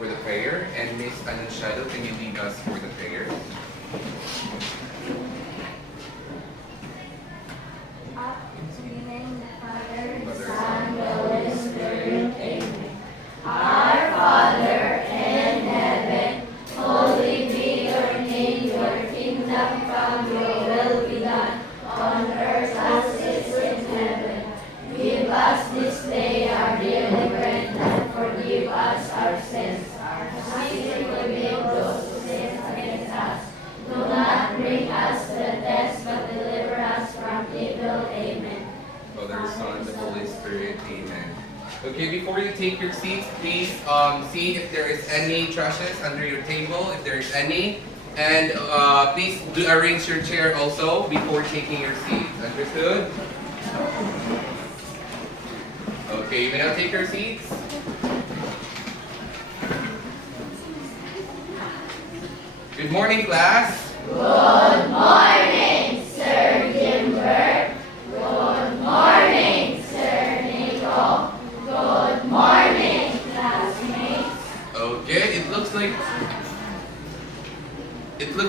for the prayer. And Miss Anunciado, can you lead us for the prayer? Up to the name of the Father, Father, Son, Holy Spirit. Amen. Our Father in heaven, holy be your name. Your kingdom come, your will be done on earth as it is in heaven. Give us this day our daily bread, and forgive us our sins, as we forgive those who sin against us. Do not bring us to the test, but deliver us from evil. Amen. Father, Son, the Holy Spirit. Amen. Okay, before you take your seats, please see if there is any trashes under your table, if there is any. And please do arrange your chair also before taking your seat. Understood? Okay, you may now take your seats. Good morning, class. Good morning, Sir Gilbert. Good morning, Sir Nico. Good morning, classmates. Okay, it looks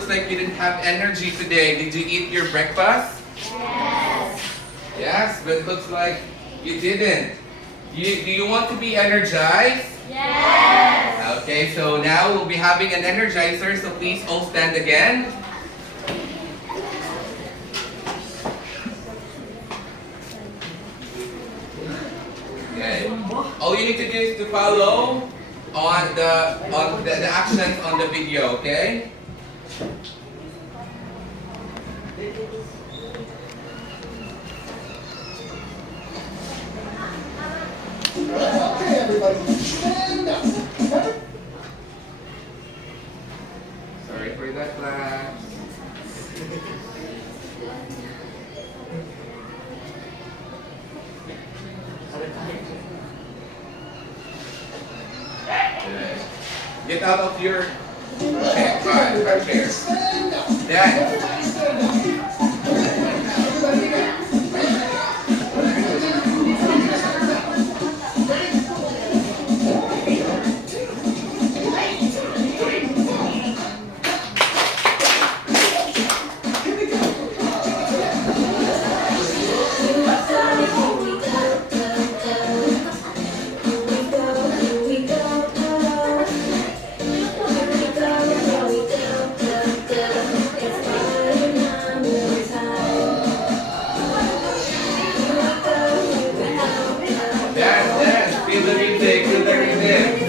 like you didn't have energy today. Did you eat your breakfast? Yes. Yes, but it looks like you didn't. Do you want to be energized? Yes. Okay, so now we'll be having an energizer, so please all stand again. Okay. All you need to do is to follow on the actions on the video, okay? Okay, everybody, stand up. Sorry for that, class. Get out of your chair. Stand up. Dad. Everybody stand up. Everybody again. Dad, feel the music, feel the music.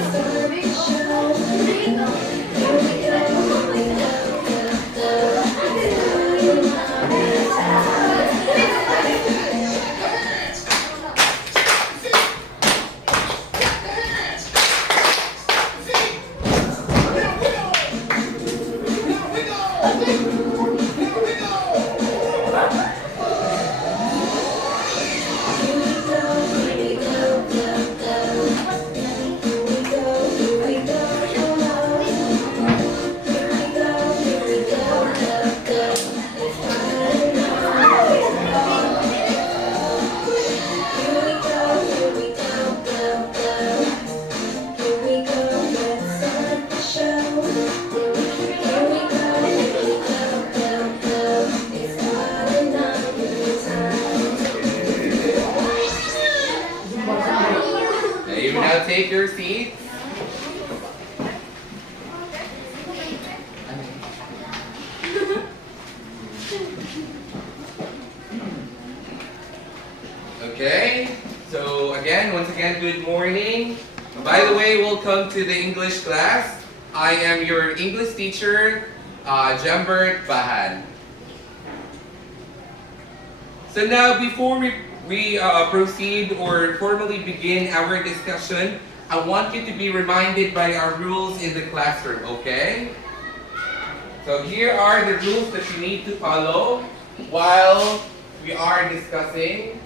Okay, you may now take your seats. Okay, so once again, good morning. By the way, welcome to the English class. I am your English teacher, Jambert Bahan. So now, before we proceed or formally begin our discussion, I want you to be reminded by our rules in the classroom, okay? So here are the rules that you need to follow while we are discussing.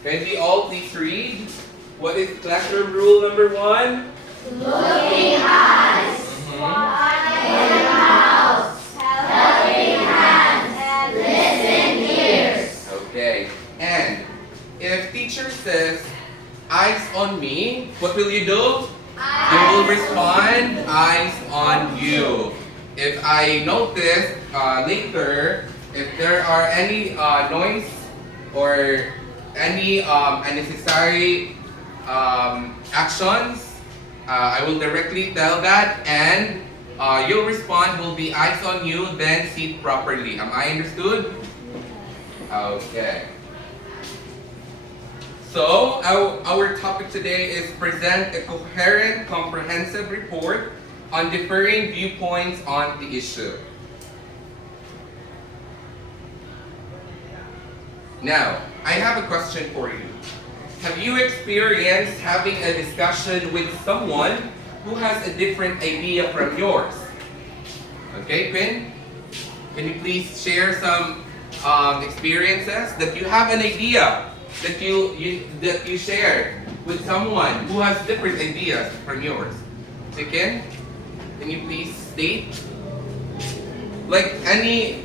Can we all please read? What is classroom rule number 1? Looking eyes, Mhm. wide mouth, helping hands, listen ears. Okay. And if teacher says, eyes on me, what will you do? You will respond, eyes on you. If I notice later, if there are any noise or any unnecessary actions, I will directly tell that, and your response will be eyes on you, then sit properly. Am I understood? Okay. So, our topic today is present a coherent, comprehensive report on differing viewpoints on the issue. Now, I have a question for you. Have you experienced having a discussion with someone who has a different idea from yours? Okay, Quinn? Can you please share some experiences that you have an idea that you shared with someone who has different ideas from yours? Chicken, can you please state like any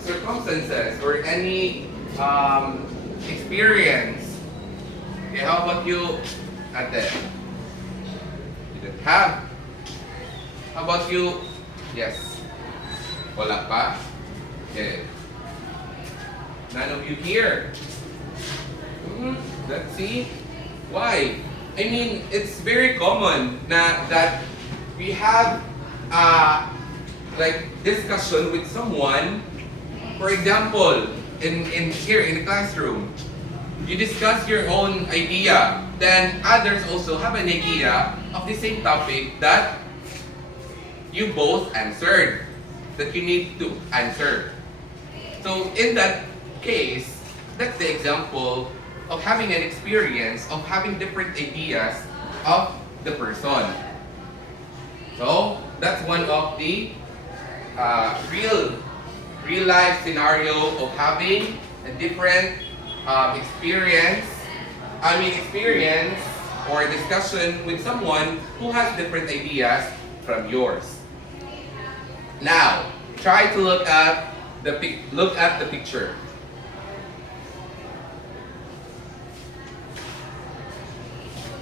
circumstances or any experience? Okay, how about you, Ate? You don't have. How about you? Yes. Wala pa? Okay. None of you here. Let's see. Why? I mean, it's very common that we have like discussion with someone. For example, in here in the classroom, you discuss your own idea. Then others also have an idea of the same topic that you both answered, that you need to answer. So in that case, that's the example of having an experience of having different ideas of the person. So that's one of the real life scenario of having a different experience or discussion with someone who has different ideas from yours. Now, try to look at the picture.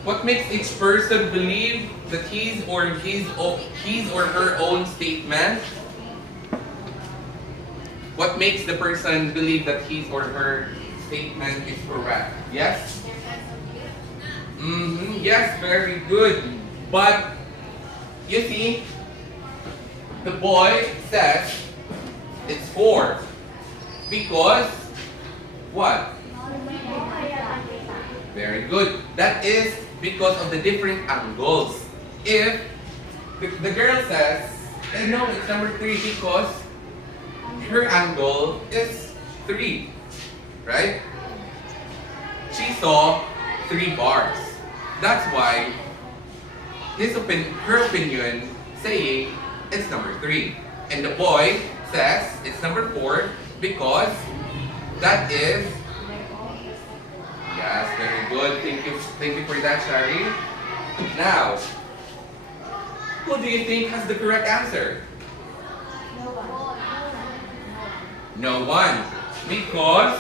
What makes each person believe that his or her own statement? What makes the person believe that his or her statement is correct? Yes? Yes, very good. But, you see, the boy says it's 4. Because, what? Very good. That is because of the different angles. If the girl says, no, it's number 3 because her angle is 3, right? She saw 3 bars. That's why her opinion saying it's number 3. And the boy says it's number 4 because that is. Yes, very good. Thank you for that, Shari. Now, who do you think has the correct answer? No one. Because?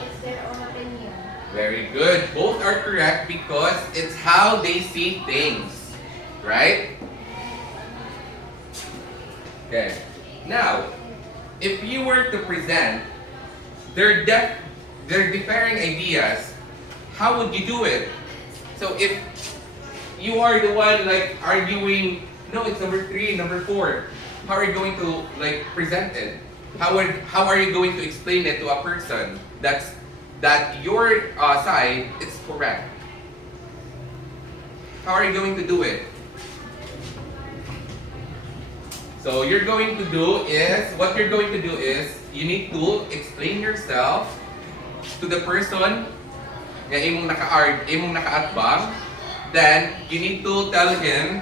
It's their own opinion. Very good. Both are correct because it's how they see things. Right? Okay. Now, if you were to present their differing ideas, how would you do it? So if you are the one like arguing, no, it's number 3, number 4, how are you going to like present it? How are you going to explain it to a person that your side is correct? How are you going to do it? So what you're going to do is you need to explain yourself to the person nga imong nakaatbang. Then you need to tell him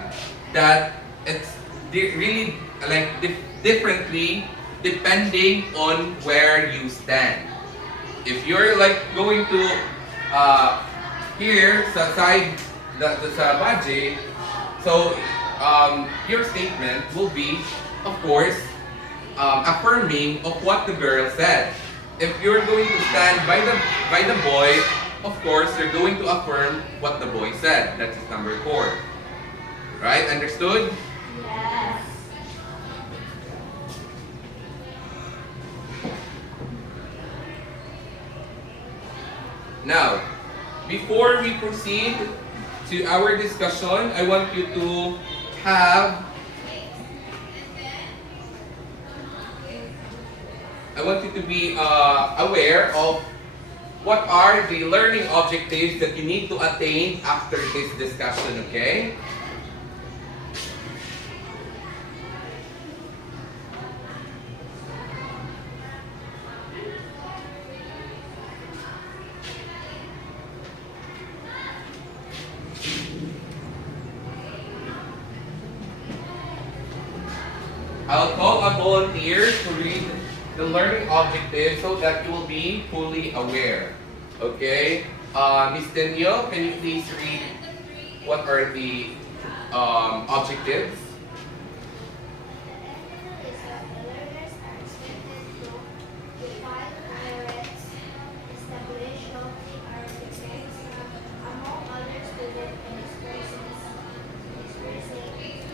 that it's really like differently depending on where you stand. If you're like going to here sa side sa budget, so your statement will be, of course, affirming of what the girl said. If you're going to stand by the boy, of course, you're going to affirm what the boy said. That's number 4. Right? Understood? Yes. Now, before we proceed to our discussion, I want you to have I want you to be aware of what are the learning objectives that you need to attain after this discussion, okay? I'll call on volunteers to read the learning objectives so that you will be fully aware. Okay? Ms. Daniel, can you please read what are the objectives? Is that the learners are expected to define coherence, establish healthy arguments among other students and expressing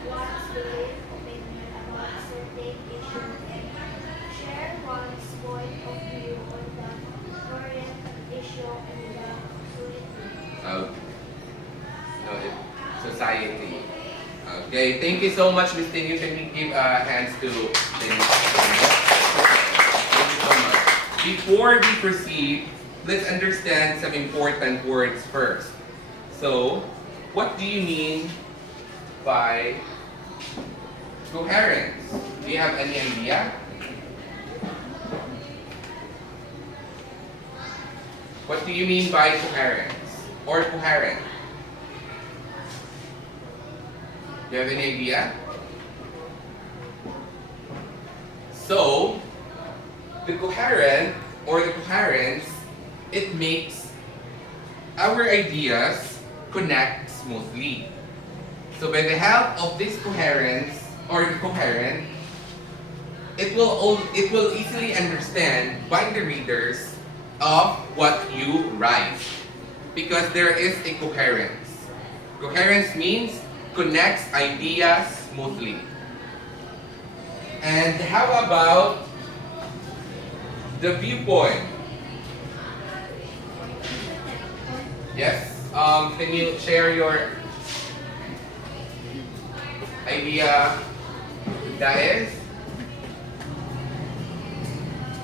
one's belief, opinion about certain issues, and share one's point of view on the current issue and the society. No, society. Okay, thank you so much, Ms. Daniel. Can we give hands to Daniel? Thank you so much. Before we proceed, let's understand some important words first. So, what do you mean by coherence? Do you have any idea? What do you mean by coherence or coherent? Do you have any idea? So, the coherent or the coherence, it makes our ideas connect smoothly. So by the help of this coherence or the coherent, it will easily understand by the readers of what you write because there is a coherence. Coherence means connects ideas smoothly. And how about the viewpoint? Yes? Can you share your idea, Dais?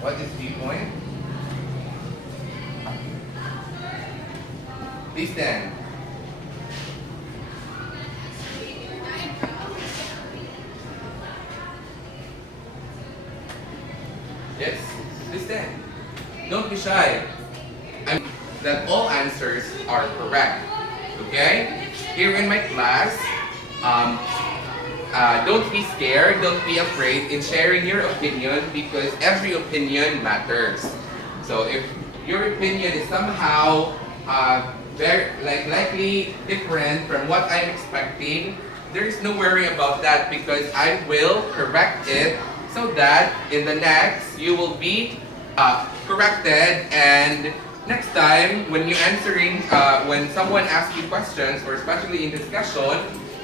What is viewpoint? Please stand. Yes, please stand. Don't be shy. That all answers are correct. Okay? Here in my class, don't be scared, don't be afraid in sharing your opinion because every opinion matters. So if your opinion is somehow very likely different from what I'm expecting, there is no worry about that because I will correct it so that in the next you will be corrected, and next time when you're answering, when someone asks you questions or especially in discussion,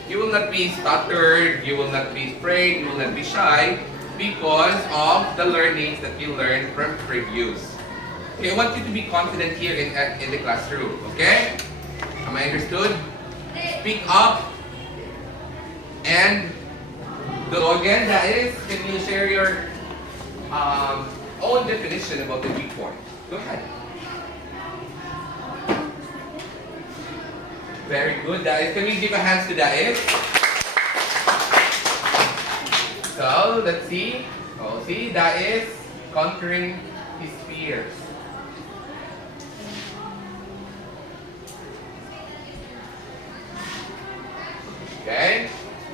you will not be stuttered, you will not be afraid, you will not be shy because of the learnings that you learned from previous. Okay, I want you to be confident here in the classroom, okay? Am I understood? Speak up and go again. That is, can you share your own definition about the viewpoint? Go ahead. Very good, Dais. Can we give a hand to Dais? So, let's see. Oh, see, Dais conquering his fears. Okay?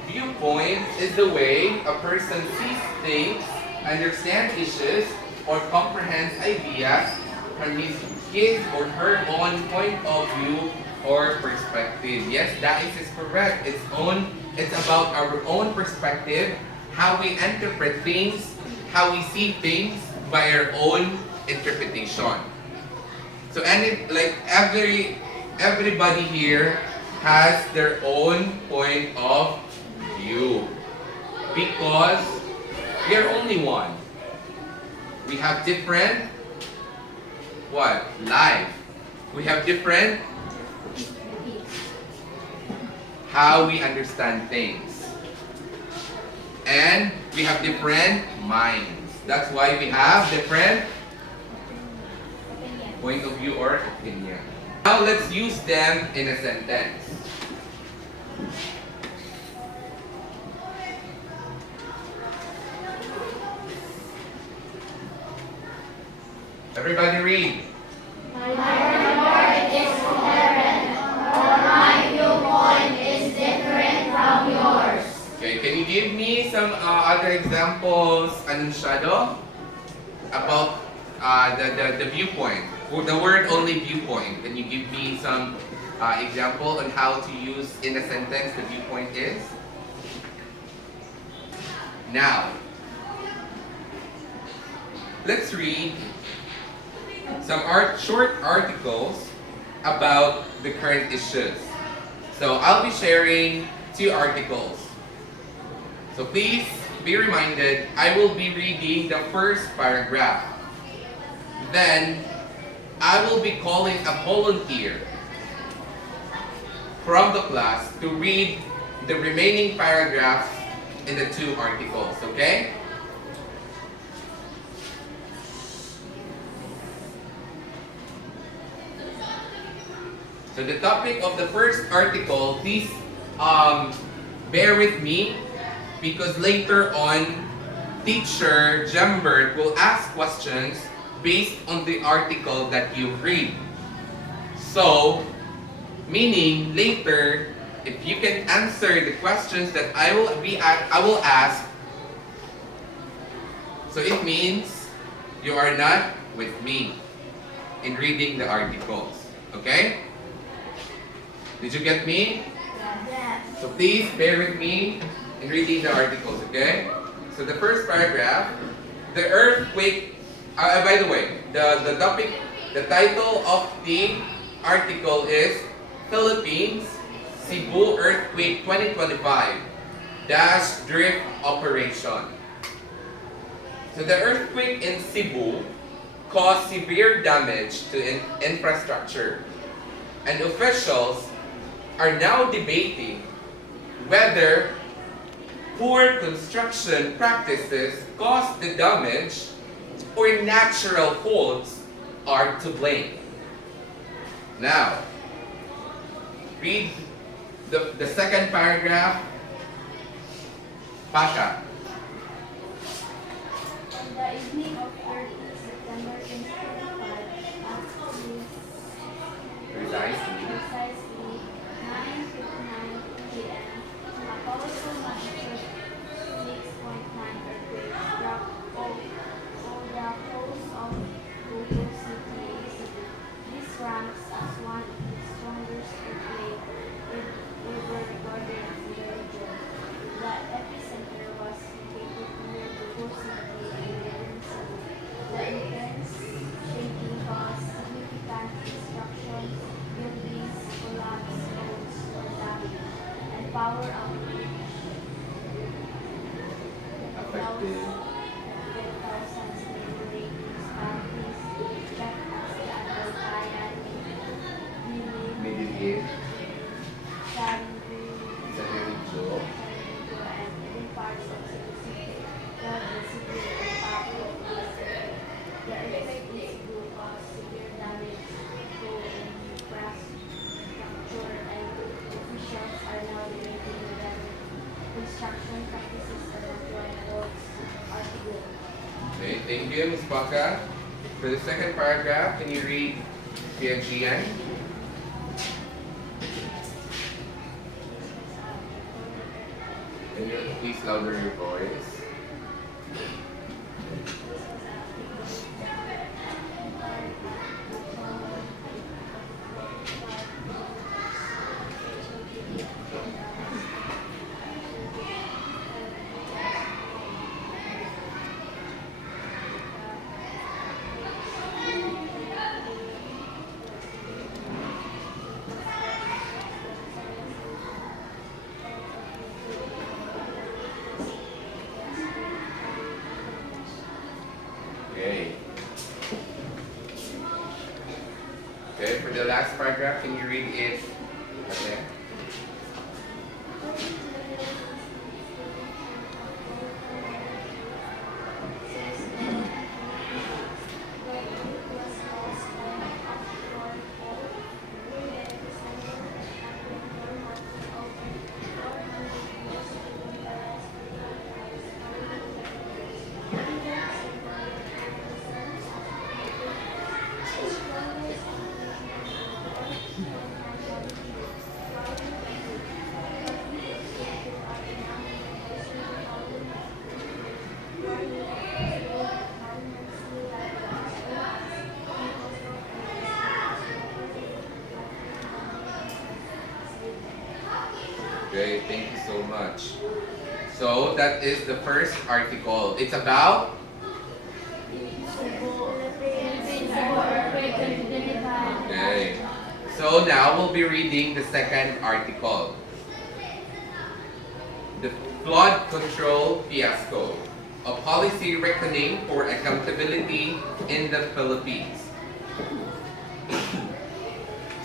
Viewpoint is the way a person sees things, understands issues, or comprehends ideas from his or her own point of view or perspective. Yes, that is correct. It's about our own perspective, how we interpret things, how we see things by our own interpretation. So everybody here has their own point of view because we are only one. We have different life. We have different how we understand things. And we have different minds. That's why we have different point of view or opinion. Now let's use them in a sentence. Everybody read. My report is coherent, or my viewpoint is different from yours. Okay, can you give me some other examples, Anunciado, about the viewpoint? The word only viewpoint. Can you give me some example on how to use in a sentence the viewpoint is? Now, let's read some short articles about the current issues. So I'll be sharing 2 articles. So please be reminded, I will be reading the first paragraph. Then I will be calling a volunteer from the class to read the remaining paragraphs in the 2 articles, okay? So the topic of the first article, please bear with me because later on, teacher Jembert will ask questions based on the article that you read. So, meaning later, if you can answer the questions that I will ask, so it means you are not with me in reading the articles. Okay? Did you get me? Yes. So please bear with me in reading the articles, okay? So the first paragraph, the earthquake, by the way, the topic, the title of the article is Philippines Cebu Earthquake 2025 Dash Drift Operation. So the earthquake in Cebu caused severe damage to infrastructure, and officials are now debating whether poor construction practices caused the damage or natural faults are to blame. Now, read the second paragraph. Pasha. On the evening of 30 September 2025, at Precisely. precisely 9:59 p.m., a powerful magnitude 6.9 earthquake struck all the coast of Bogo City. This ranks as one of the strongest earthquakes ever recorded in the region. The epicenter was located near Bogo City in northern Cebu. The intense shaking caused significant destruction, buildings collapsed, roads were damaged, and power outage Affected. thousands neighboring municipalities, just as the Andalusian, Bilib, Medellin. Sandu, Sa Derecho. and many parts of Cebu City felt the severe impact of this earthquake. The earthquake in Cebu caused severe damage to infrastructure, and officials are now debating whether construction practices and natural faults are to blame. Okay, thank you, Ms. Baka. For the second paragraph, can you read Gian? Can you please louder your voice? Okay. Okay, for the last paragraph, can you read it? Okay. Great, thank you so much. So that is the first article. It's about okay. So now we'll be reading the second article. The flood control fiasco. A policy reckoning for accountability in the Philippines.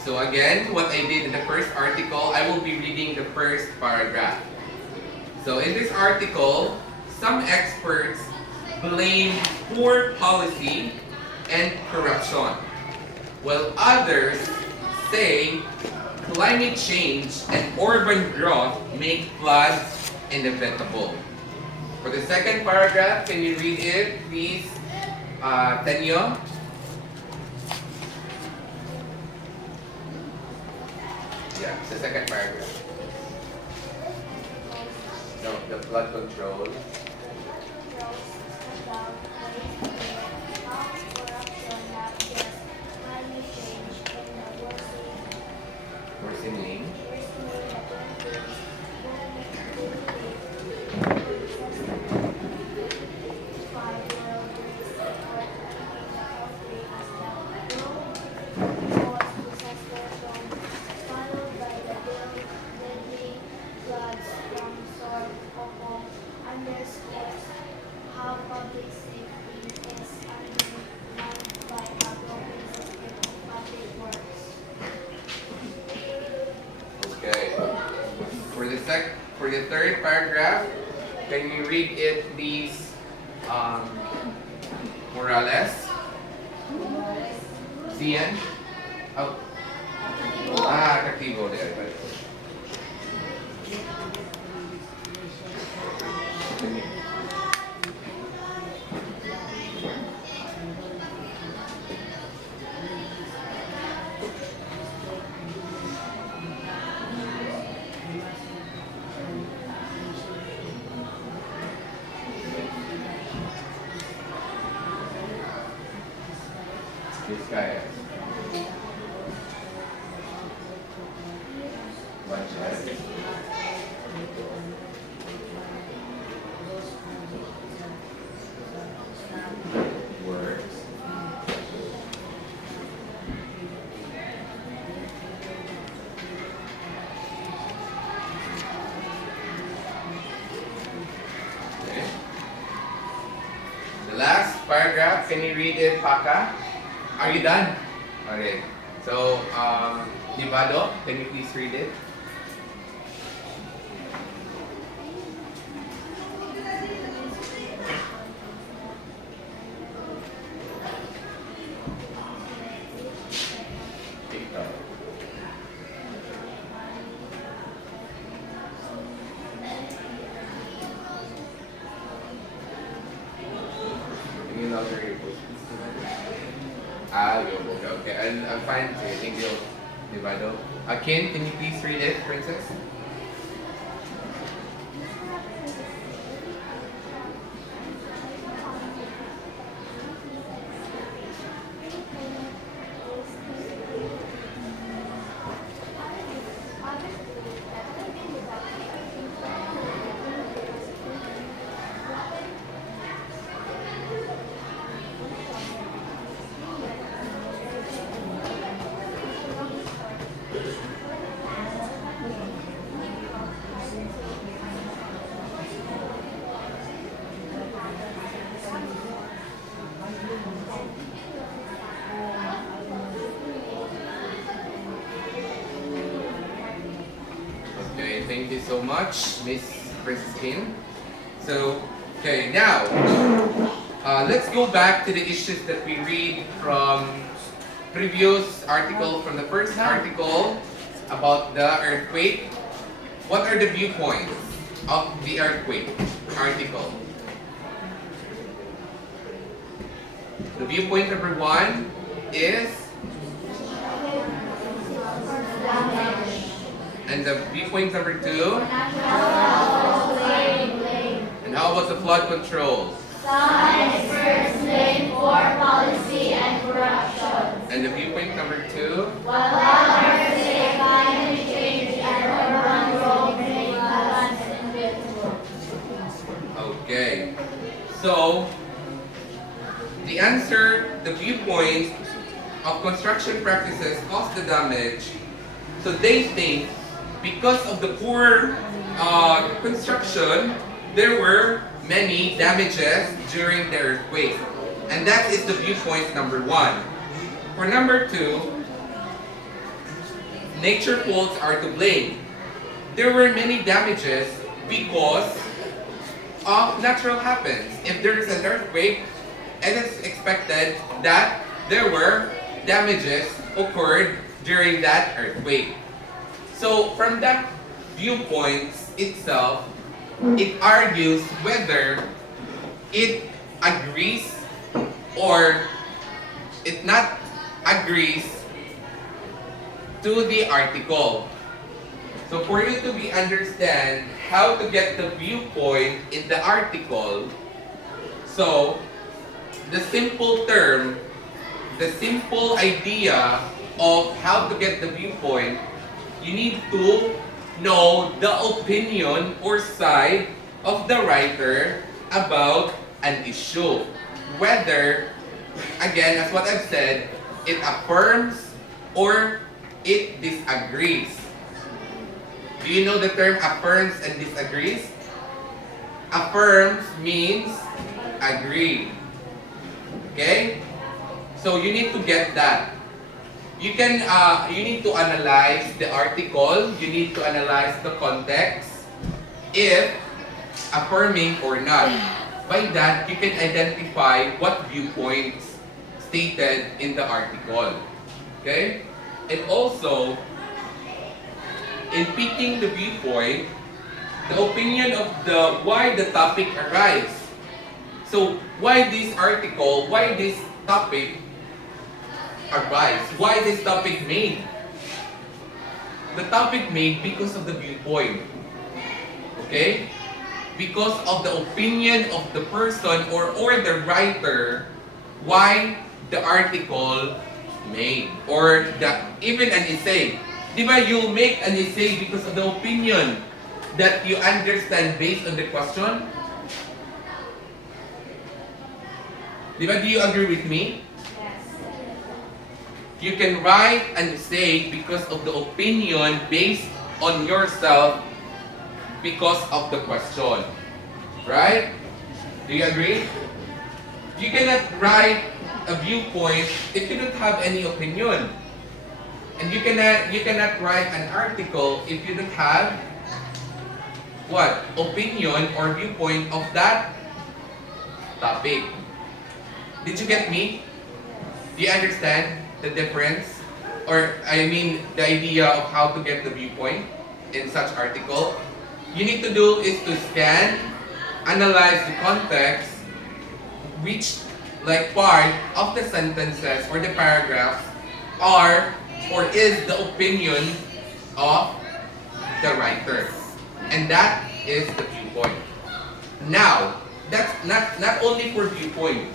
So again, what I did in the first article, I will be reading the first paragraph. So in this article, some experts blame poor policy and corruption, while others say climate change and urban growth make floods inevitable. For the second paragraph, can you read it, please, Tenyo? Yeah, the second paragraph. No, the flood control. Worsening. How public safety is undermined by a broken system of public works. Okay. For the third paragraph, can you read it, please, Morales? Cian? Oh. Activo there. This guy. Budget. Words. Okay. The last paragraph, can you read it, Paka? Are you done? Okay. So, Divado, can you please read it? Can you not hear your voice? Okay. I'm fine. So I think you'll divide. Ken, can you please read it, Princess? Thank you so much, Miss Christine. So, okay, now, let's go back to the issues that we read from previous article, from the first article about the earthquake. What are the viewpoints of the earthquake article? The viewpoint number 1 is, and the viewpoint number 2, and how about the flood control? Some experts blame poor policy and corruption, And the viewpoint number 2, while others say climate change and urban growth make balance inevitable. okay. So, the answer, the viewpoint of construction practices cause the damage. So they think because of the poor construction, there were many damages during the earthquake. And that is the viewpoint number 1. For number 2, nature faults are to blame. There were many damages because of natural happens. If there is an earthquake, it is expected that there were damages occurred during that earthquake. So from that viewpoint itself, it argues whether it agrees or it not agrees to the article. So for you to be understand how to get the viewpoint in the article, so the simple term, the simple idea of how to get the viewpoint, you need to know the opinion or side of the writer about an issue. Whether, again, as what I've said, it affirms or it disagrees. Do you know the term affirms and disagrees? Affirms means agree. Okay? So you need to get that. You need to analyze the article, you need to analyze the context, if affirming or not. By that, you can identify what viewpoints stated in the article. Okay? And also, in picking the viewpoint, the opinion of why the topic arises. So, why this article, why this topic arise? Why this topic made? The topic made because of the viewpoint. Okay? Because of the opinion of the person or the writer, why the article made. Or even an essay. Di ba you make an essay because of the opinion that you understand based on the question? Di ba, do you agree with me? You can write an essay because of the opinion based on yourself because of the question. Right? Do you agree? You cannot write a viewpoint if you don't have any opinion. And you cannot write an article if you don't have what? Opinion or viewpoint of that topic. Did you get me? Do you understand the difference? Or, I mean, the idea of how to get the viewpoint in such article? You need to do is to scan, analyze the context, which like part of the sentences or the paragraphs are or is the opinion of the writer. And that is the viewpoint. Now, that's not only for viewpoint.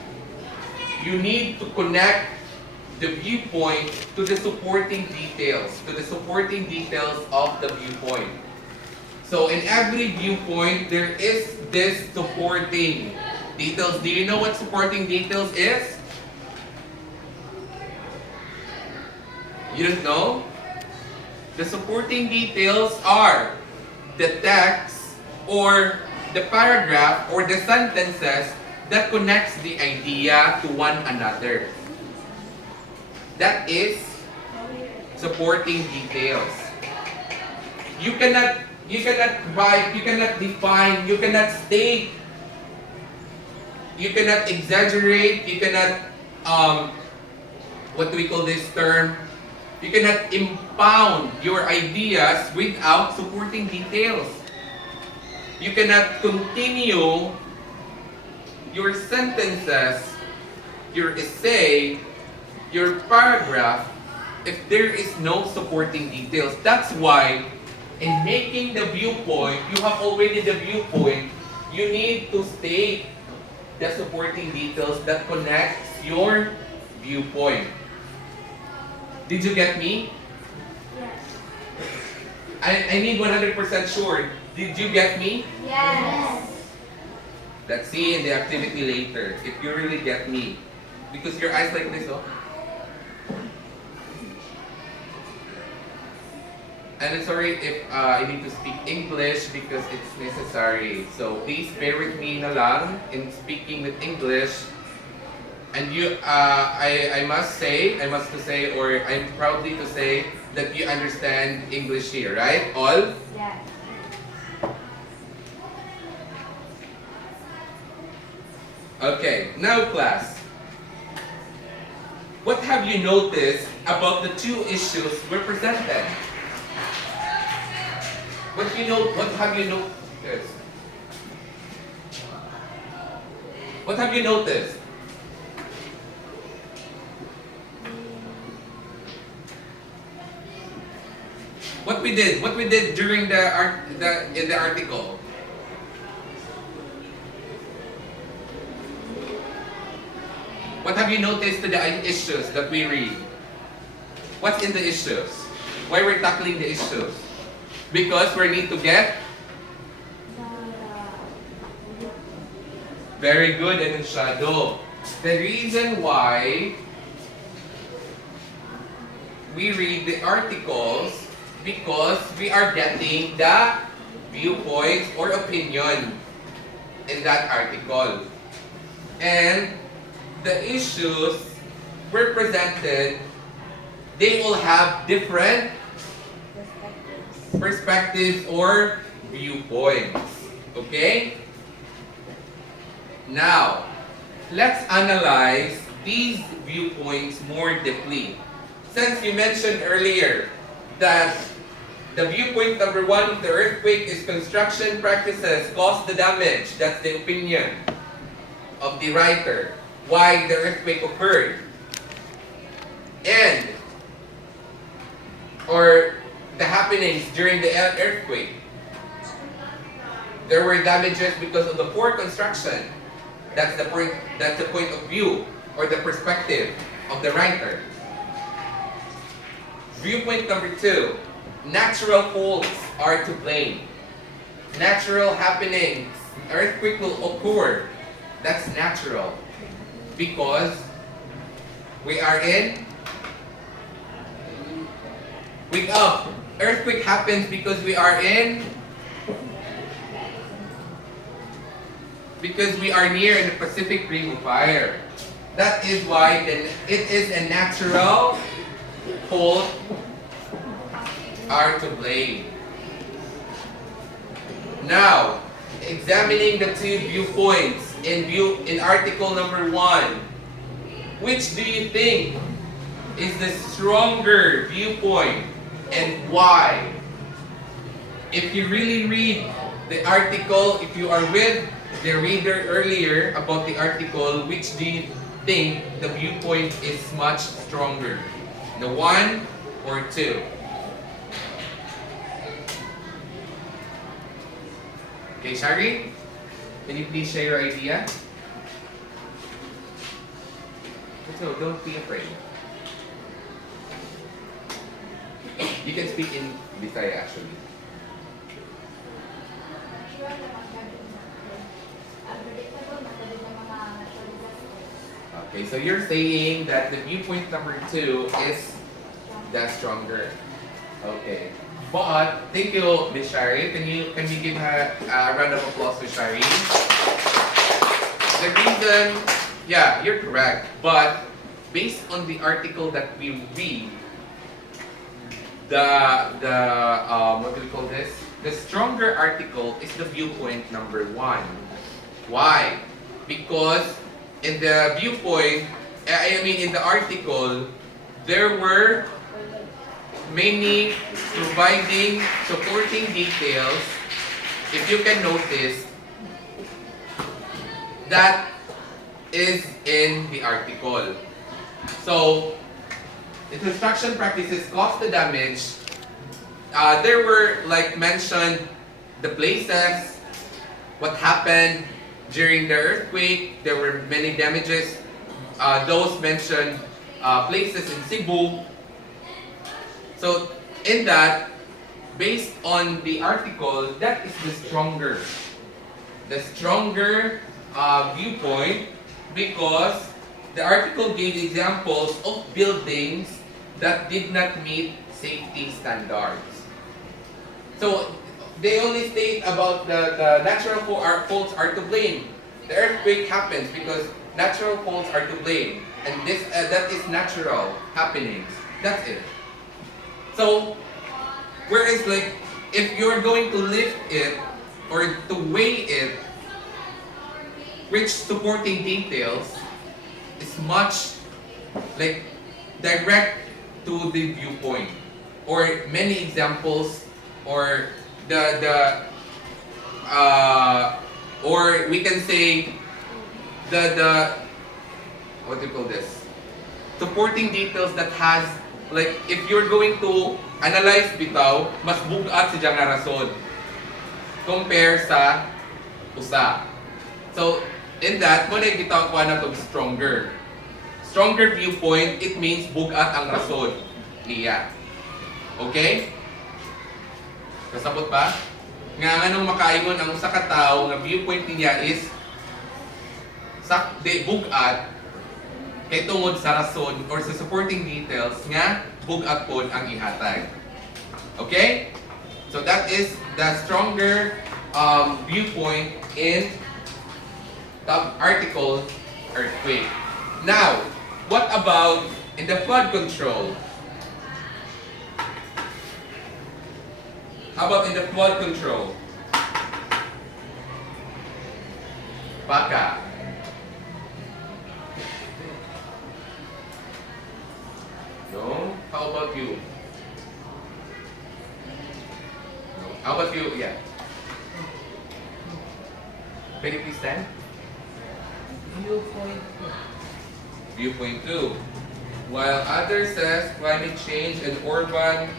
You need to connect the viewpoint to the supporting details, of the viewpoint. So in every viewpoint, there is this supporting details. Do you know what supporting details is? You don't know? The supporting details are the text or the paragraph or the sentences that connects the idea to one another. That is supporting details. You cannot You cannot write, you cannot define, you cannot state, you cannot exaggerate, you cannot, what do we call this term? You cannot impound your ideas without supporting details. You cannot continue your sentences, your essay, your paragraph if there is no supporting details. That's why in making the viewpoint, you have already the viewpoint, you need to state the supporting details that connects your viewpoint. Did you get me? Yes. I need 100% sure. Did you get me? Yes. Let's see in the activity later if you really get me. Because your eyes like this, oh. And I'm sorry if I need to speak English because it's necessary. So please bear with me na lang in speaking with English. And you, I must say, or I'm proudly to say that you understand English here, right? All? Yes. Okay, now class. What have you noticed about the two issues we presented? What have you noticed? What have you noticed? What we did during in the article. What have you noticed to the issues that we read? What's in the issues? Why we're tackling the issues? Because we need to get very good enunciado. The reason why we read the articles because we are getting the viewpoints or opinion in that article. And the issues were presented, they will have different perspectives or viewpoints. Okay? Now, let's analyze these viewpoints more deeply. Since you mentioned earlier that the viewpoint number 1 of the earthquake is construction practices caused the damage. That's the opinion of the writer. Why the earthquake occurred. And, or the happenings during the earthquake. There were damages because of the poor construction. That's the point of view or the perspective of the writer. Viewpoint number 2, natural faults are to blame. Natural happenings, earthquake will occur. That's natural. Because we are in wake up. Earthquake happens because we are near in the Pacific Ring of Fire. That is why then it is a natural fault are to blame. Now, examining the two viewpoints in article number 1, which do you think is the stronger viewpoint and why? If you really read the article, if you are with the reader earlier about the article, which do you think the viewpoint is much stronger? The 1 or 2? Okay, Shari? Can you please share your idea? So don't be afraid. You can speak in Bisaya actually. Okay, so you're saying that the viewpoint number 2 is the stronger. Okay. But thank you, Miss Shari. Can we give her a round of applause to Shari? The reason, yeah, you're correct. But based on the article that we read, what do we call this? the stronger article is the viewpoint number 1. Why? Because in the viewpoint, in the article, there were many providing supporting details. If you can notice, that is in the article. So, the construction practices caused the damage. There were like mentioned the places, what happened during the earthquake. There were many damages. Those mentioned places in Cebu. So, in that, based on the article, that is the stronger viewpoint, because the article gave examples of buildings that did not meet safety standards. So they only state about the natural faults are to blame. The earthquake happens because natural faults are to blame, and that is natural happenings. That's it. So whereas like if you're going to lift it or to weigh it, which supporting details is much like direct to the viewpoint, or many examples, or or we can say the what do you call this, supporting details that has like if you're going to analyze bitaw, mas bugat si nga rason compare sa usa. So in that, mo na gitawag ko na to stronger viewpoint. It means bugat ang rason niya. Okay? Kasabot ba? Nga anong makaingon ang usa ka tawo nga viewpoint niya is sakde bugat kay tungod sa rason or sa supporting details nga bugat pod ang ihatag. Okay? So that is the stronger viewpoint in the article earthquake. Now, what about in the flood control? How about in the flood control? Baka. No? How about you? No. How about you? Yeah. Can you please stand? Viewpoint 2. While others says climate change and urban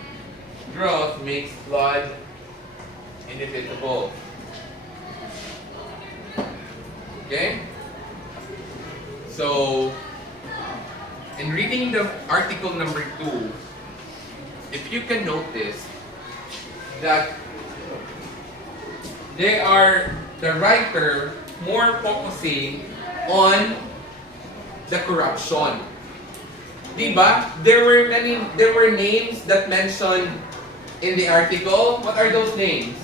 growth makes flood inevitable. Okay? So, in reading the article number 2, if you can notice that the writer more focusing on the corruption. Diba? There were names that mentioned in the article. What are those names?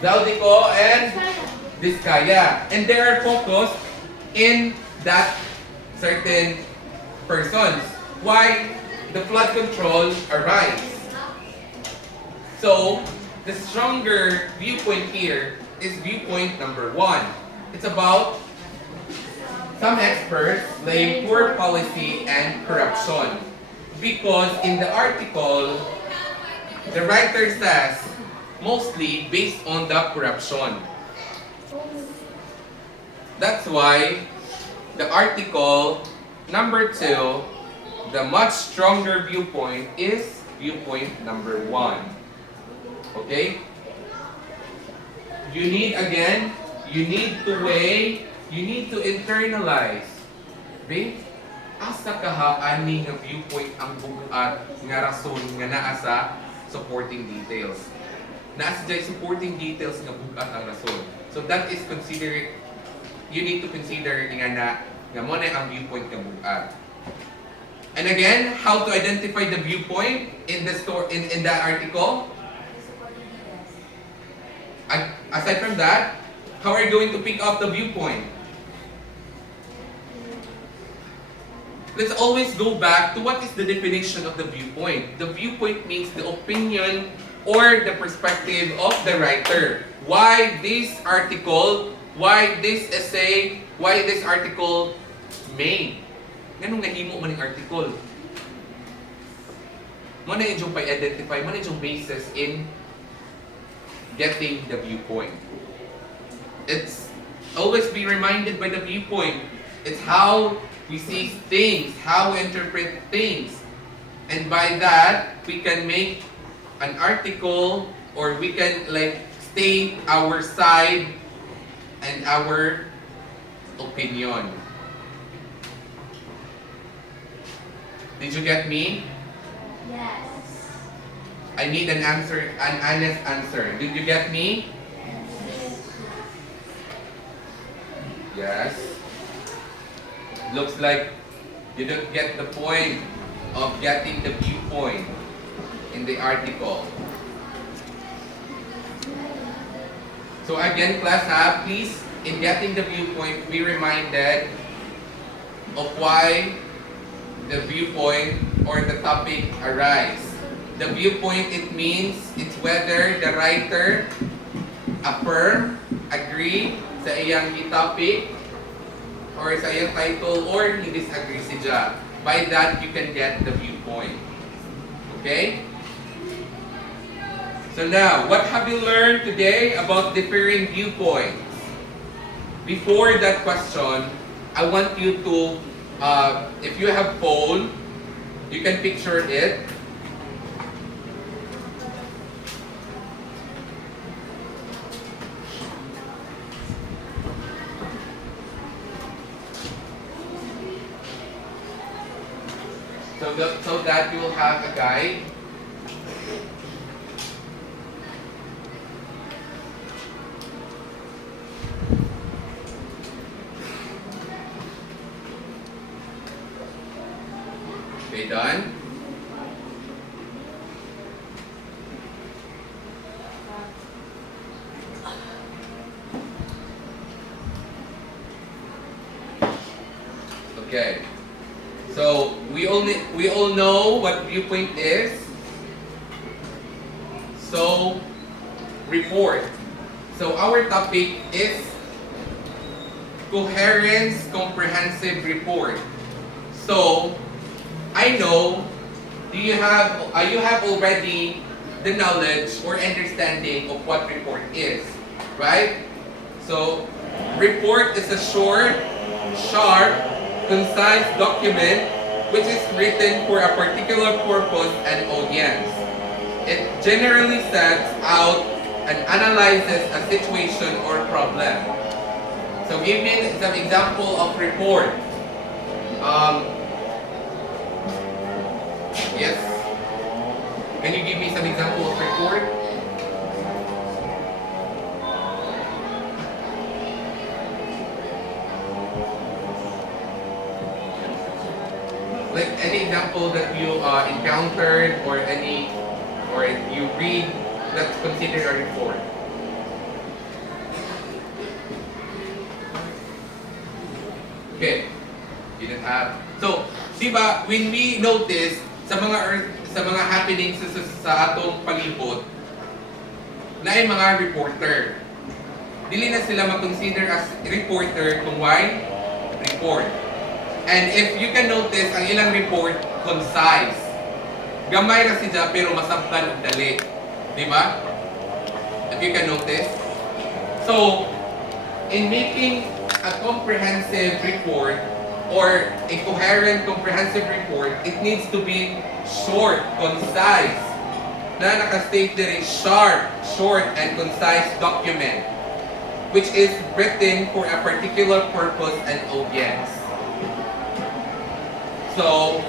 Zaldico and Vizcaya. And they are focused in that certain persons. Why the flood control arise. So, the stronger viewpoint here is viewpoint number 1. It's about some experts blame poor policy and corruption, because in the article, the writer says mostly based on the corruption. That's why the article number 2, the much stronger viewpoint is viewpoint number 1. Okay? You need to weigh, you need to internalize. Okay? Asa kaha ani nga viewpoint ang bugat nga rason nga naa sa supporting details. Naa sa supporting details nga bugat ang rason. So that is considered, you need to consider nga mo na ang viewpoint nga bugat. And again, how to identify the viewpoint in the in the article? Aside from that, how are you going to pick up the viewpoint? Let's always go back to what is the definition of the viewpoint. The viewpoint means the opinion or the perspective of the writer. Why this article, why this essay, why this article made. Ganun nahimo man yung article. Mo na yung pa-identify, mo na yung basis in getting the viewpoint. It's always be reminded by the viewpoint. It's how we see things, how we interpret things. And by that, we can make an article, or we can like state our side and our opinion. Did you get me? Yes. I need an answer, an honest answer. Did you get me? Yes. Looks like you don't get the point of getting the viewpoint in the article. So again, class, please, in getting the viewpoint, be reminded of why the viewpoint or the topic arise. The viewpoint, it means it's whether the writer affirm, agree sa iyang topic or sa iyang title, or he disagree siya. By that, you can get the viewpoint. Okay? So now, what have you learned today about differing viewpoints? Before that question, I want you to, if you have phone, you can picture it. So that you will have a guide. Okay, done? Okay. So we all know what viewpoint is. So report. So our topic is coherence comprehensive report. So I know you have already the knowledge or understanding of what report is, right? So report is a short, sharp, concise document which is written for a particular purpose and audience. It generally sets out and analyzes a situation or problem. So give me some example of report. Yes? Can you give me some example of report? Like any example that you encountered, or you read that's considered a report. Okay, you didn't have. So, diba, when we notice sa mga happenings sa atong palibot, na ay mga reporter. Dili na sila ma-consider as reporter kung why report. And if you can notice, ang ilang report, concise. Gamay ra siya pero masabtan og dali. Di ba? If you can notice. So, in making a comprehensive report or a coherent comprehensive report, it needs to be short, concise. Na naka-state there is sharp, short, and concise document which is written for a particular purpose and audience. So,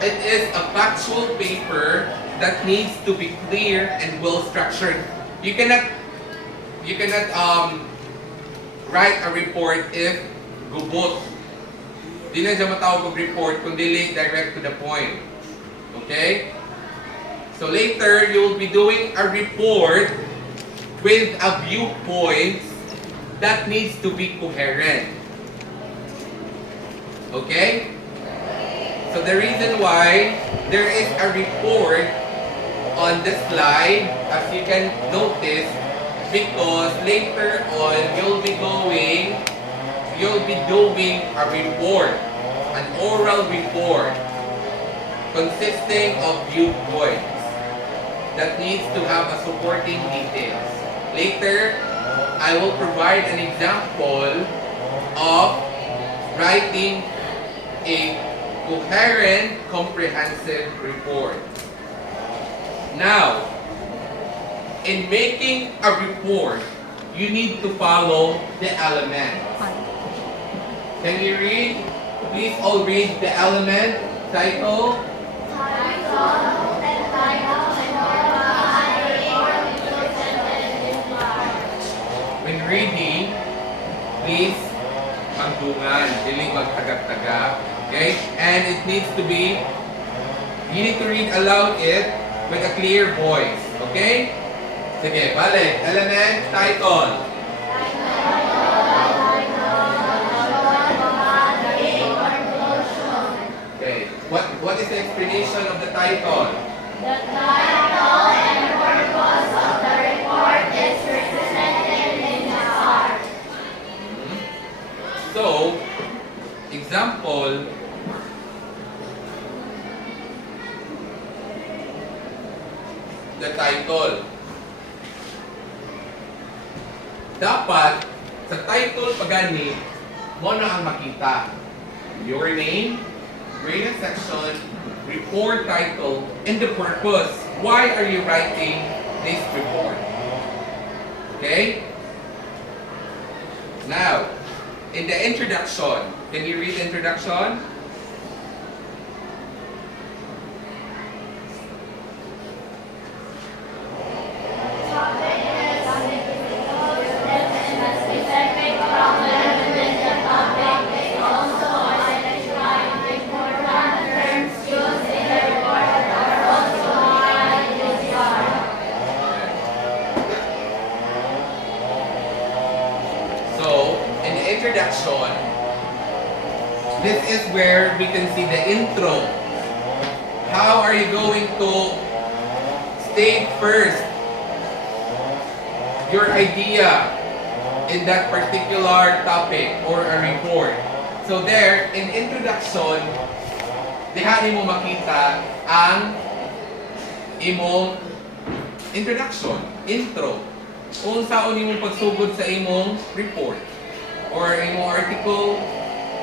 it is a factual paper that needs to be clear and well structured. You cannot write a report if gubot. Di na siya matawag ng report kung dili direct to the point. Okay? So later, you will be doing a report with a viewpoint that needs to be coherent. Okay? So the reason why there is a report on the slide, as you can notice, because later on you'll be doing a report, an oral report consisting of viewpoints that needs to have a supporting details. Later, I will provide an example of writing a coherent, comprehensive report. Now, in making a report, you need to follow the elements. Can you read? Please all read the element, title. When reading, please magdungan, dili magtagap-tagap. Okay? And it needs to be, you need to read aloud it with a clear voice. Okay? Sige, balik. Element, title. Okay. What is the explanation of the title? The title and purpose of the report is represented in the chart. So, example, the title. Dapat, sa title pagani, mo na ang makita. Your name, grade and section, report title, and the purpose. Why are you writing this report? Okay? Now, in the introduction, can you read the introduction? So, in the introduction, this is where we can see the intro. How are you going to state first your idea in that particular topic or a report? So there, in introduction, diha mo makita ang imong introduction, intro. Kung saan imong pagsugod sa imong report or imong article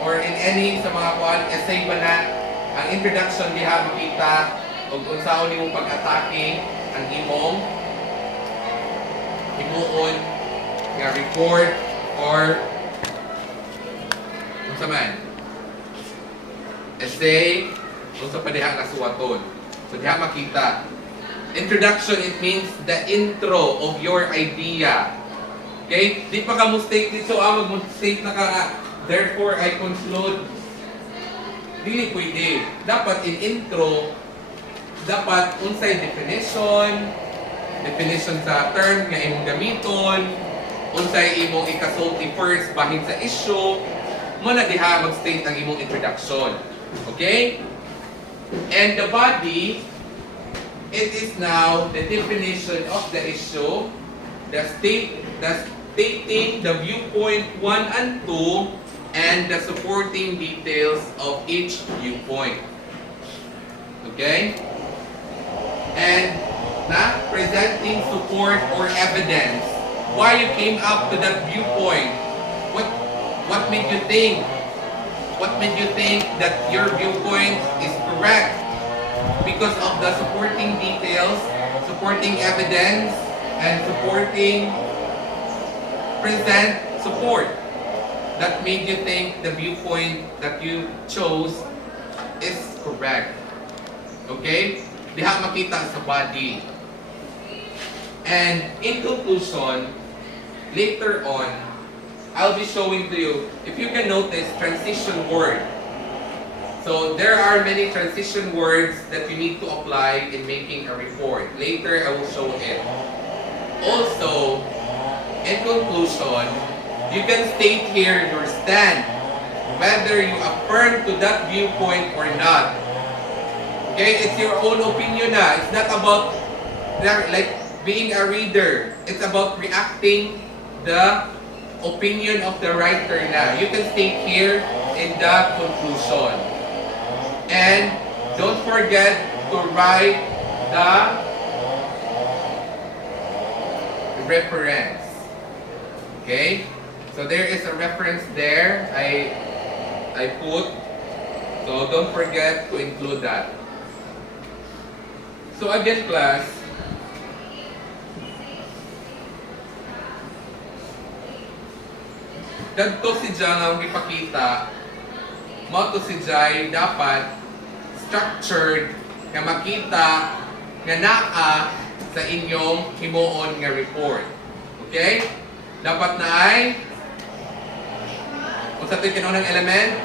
or in any sa mga essay ba na, ang introduction diha makita o kung saan imong pag-atake ang imong himuon nga report or kung sa man essay kung sa pa diha nasuwaton. So diha makita introduction, it means the intro of your idea. Okay? Di pa ka mo state dito, mag-state na ka, therefore I conclude. Dili pwede. Dapat in intro, dapat unsay definition sa term nga imong gamiton, unsay imong ikasulti first bahin sa issue, mo na diha mag-state ang imong introduction. Okay? And the body, it is now the definition of the issue, stating the viewpoint 1 and 2, and the supporting details of each viewpoint. Okay? And presenting support or evidence. Why you came up to that viewpoint? What made you think? What made you think that your viewpoint is correct? Because of the supporting details, supporting evidence, and supporting present support that made you think the viewpoint that you chose is correct. Okay? Diha makita sa body. And in conclusion, later on, I'll be showing to you, if you can notice, transition word. So there are many transition words that you need to apply in making a report. Later, I will show it. Also, in conclusion, you can state here your stand, whether you affirm to that viewpoint or not. Okay, it's your own opinion na. It's not about like being a reader. It's about reacting the opinion of the writer na. You can stay here in the conclusion. And don't forget to write the reference. Okay? So there is a reference there. I put. So don't forget to include that. So again, class, dagto si Jang ang ipakita, mo to si Jai dapat structured nga makita nga naa sa inyong himuon nga report. Okay? Dapat na ay kung sa ito'y kinunang element,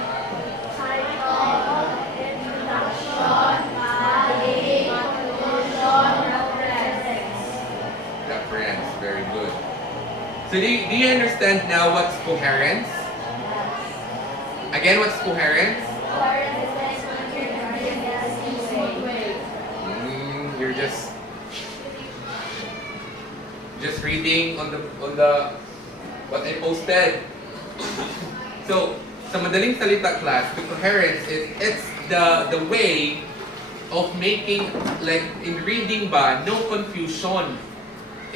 reference. Very good. So do you understand now what's coherence? Again, what's coherence? You're just reading on the what I posted. So, sa madaling salita class, the coherence is it's the way of making, like in reading ba, no confusion.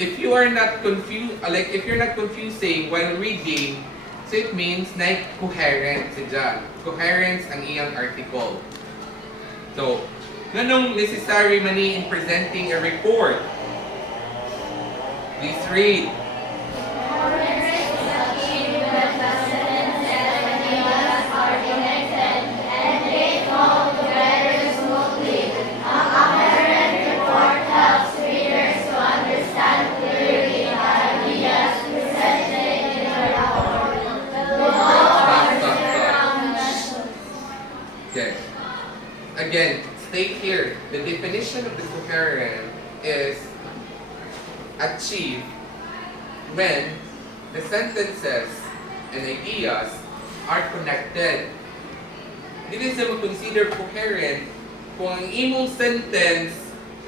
If you are not confused, like if you're not confusing while reading, so it means na coherent siya. Coherence ang iyang article. So, ganong necessary mani in presenting a report? Please read. Okay. Again, state here, the definition of the coherent is achieved when the sentences and ideas are connected. Dili sa mag-consider coherent kung ang imong sentence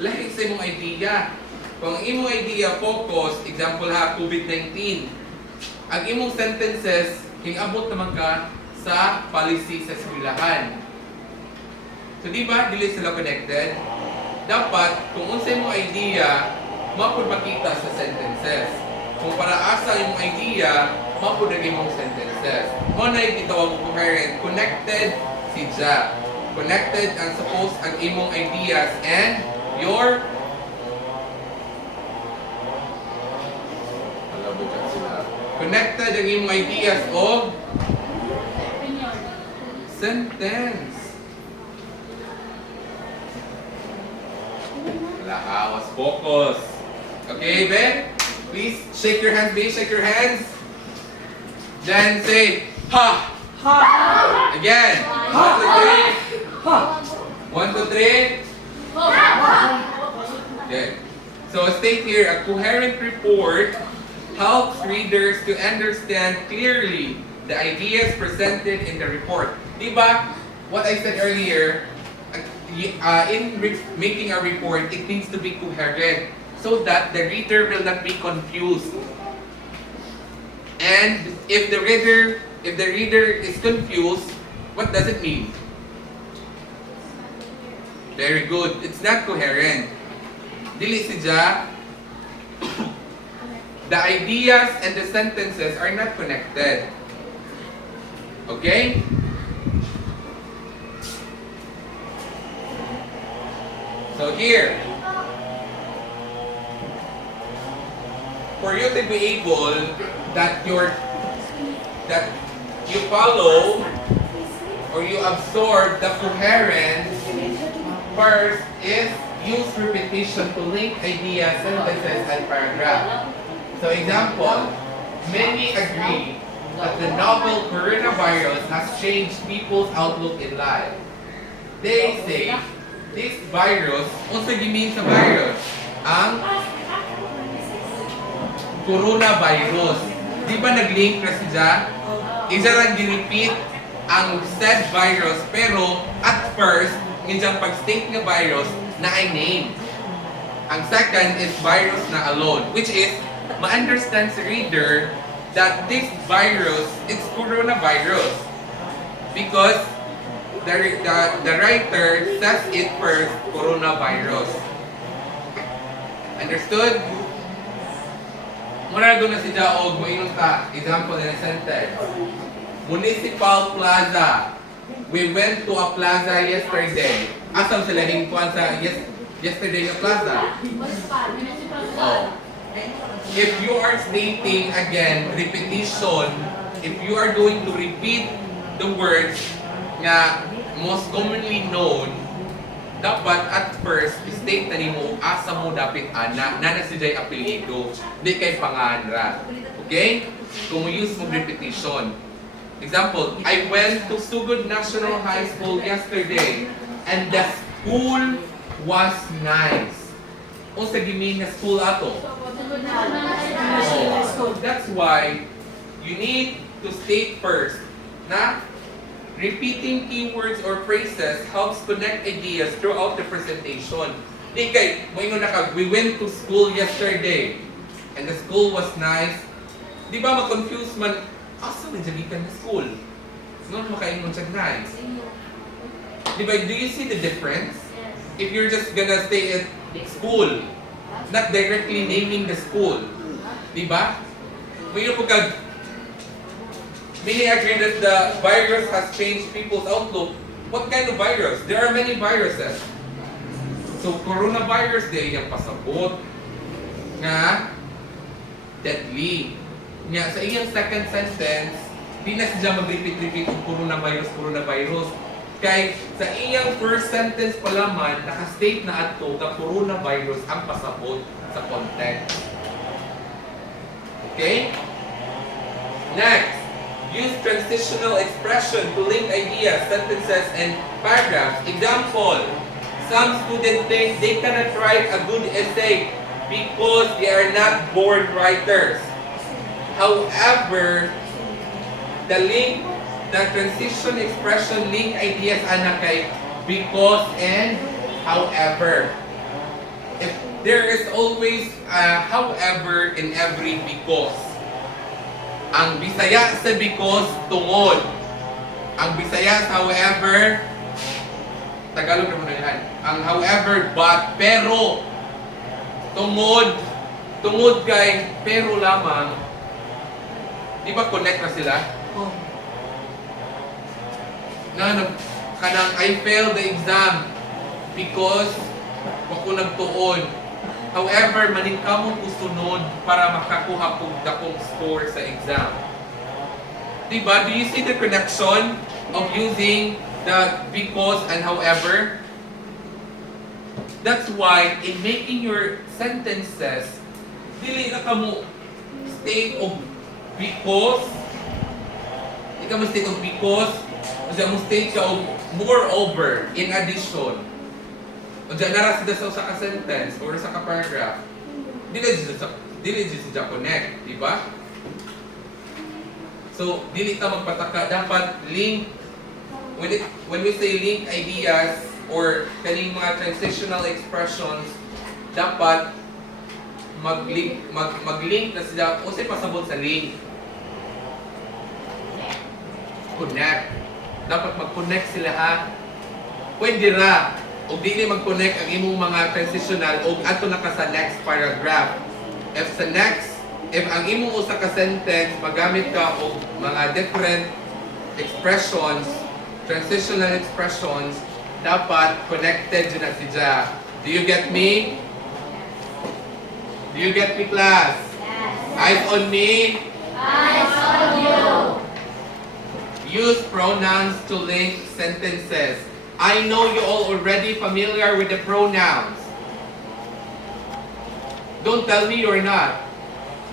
lahi sa imong idea. Kung ang imong idea focus, example ha, COVID-19. Ang imong sentences, king-abot naman ka sa policy sa eskwelahan. So di ba, dili sila connected? Dapat, kung unsay mo idea, mapud makita sa sentences. Kung para asa yung idea, mapud ang imong sentences. Mo na yung gitawag ko coherent, connected si Ja. Connected and suppose ang imong ideas and your connected ang imong ideas o sentence. Was focus. Okay, Ben? Please shake your hands, babe. Shake your hands. Then say, ha. Ha. Again. Ha. 1, 2, 3. Ha. Okay. So state here, a coherent report helps readers to understand clearly the ideas presented in the report. Diba? What I said earlier, in making a report, it needs to be coherent so that the reader will not be confused. And if the reader is confused, what does it mean? Very good. It's not coherent. Dili siya. The ideas and the sentences are not connected. Okay? So here, for you to be able that you follow or you absorb the coherence, first is use repetition to link ideas, sentences, and paragraph. So example, many agree that the novel coronavirus has changed people's outlook in life. They say, this virus, unsa gimin sa virus? Ang coronavirus. Di ba nag-link na siya? Isa lang gi-repeat ang said virus, pero at first, minsang pag-state nga virus na ay name. Ang second is virus na alone, which is, ma-understand sa reader that this virus, it's coronavirus. Because the writer says it first, coronavirus. Understood? Muna doon na si Jaog, mainong ta, example na sentence. Municipal Plaza. We went to a plaza yesterday. Asam sila hingkuan sa yesterday na plaza? Oh. If you are stating again, repetition, if you are going to repeat the words nga most commonly known, dapat at first, state na nimo asa mo dapat ana, na si Jay apelido, di kay panganra. Okay? Kung use mo repetition. Example, I went to Sugod National High School yesterday and the school was nice. O sa gimi nga school ato. So that's why you need to state first na repeating keywords or phrases helps connect ideas throughout the presentation. Di kay, we went to school yesterday and the school was nice. Di ba ma-confuse man, asa man jagikan na school? Sino makaingon siya nice? Di ba, do you see the difference? If you're just gonna stay at school, not directly naming the school. Di ba? Mayroon po kag, many agree that the virus has changed people's outlook. What kind of virus? There are many viruses. So, coronavirus, di yung pasabot nga deadly. Nga, sa iyang second sentence, di na siya mag-repeat-repeat ang coronavirus. Kay sa iyang first sentence pa laman, nakastate na ato ka coronavirus ang pasabot sa context. Okay? Next, use transitional expression to link ideas, sentences, and paragraphs. Example, some students think they cannot write a good essay because they are not born writers. However, the transition expression link ideas ana kay because and however. If there is always a however in every because. Ang Bisaya sa because tungod. Ang Bisaya sa however, Tagalog naman yan. Ang however, but, pero, tungod kay, pero lamang, di ba connect na sila? Kanang I failed the exam because wako nagtuon. However, maningkamon ko sunod para makakuha ko dakong score sa exam. Diba? Do you see the connection of using the because and however? That's why in making your sentences, dili na kamo state of because, di ka mo state of because, o siya mo state siya of moreover, in addition. O dyan nara sa sa ka-sentence or sa ka-paragraph, dili siya connect, di ba? So, dili ta magpataka, dapat link, when we say link ideas or kaning mga transitional expressions, dapat mag-link na sila, o say pasabot sa link. Connect. Dapat mag-connect sila ha. Pwede ra. O dili mag-connect ang imong mga transitional o ato na ka sa next paragraph. If ang imong usa ka sentence magamit ka og mga different expressions, transitional expressions, dapat connected na siya. Do you get me? Do you get me, class? Yes. Eyes on me. Eyes on you. Use pronouns to link sentences. I know you all already familiar with the pronouns. Don't tell me you're not.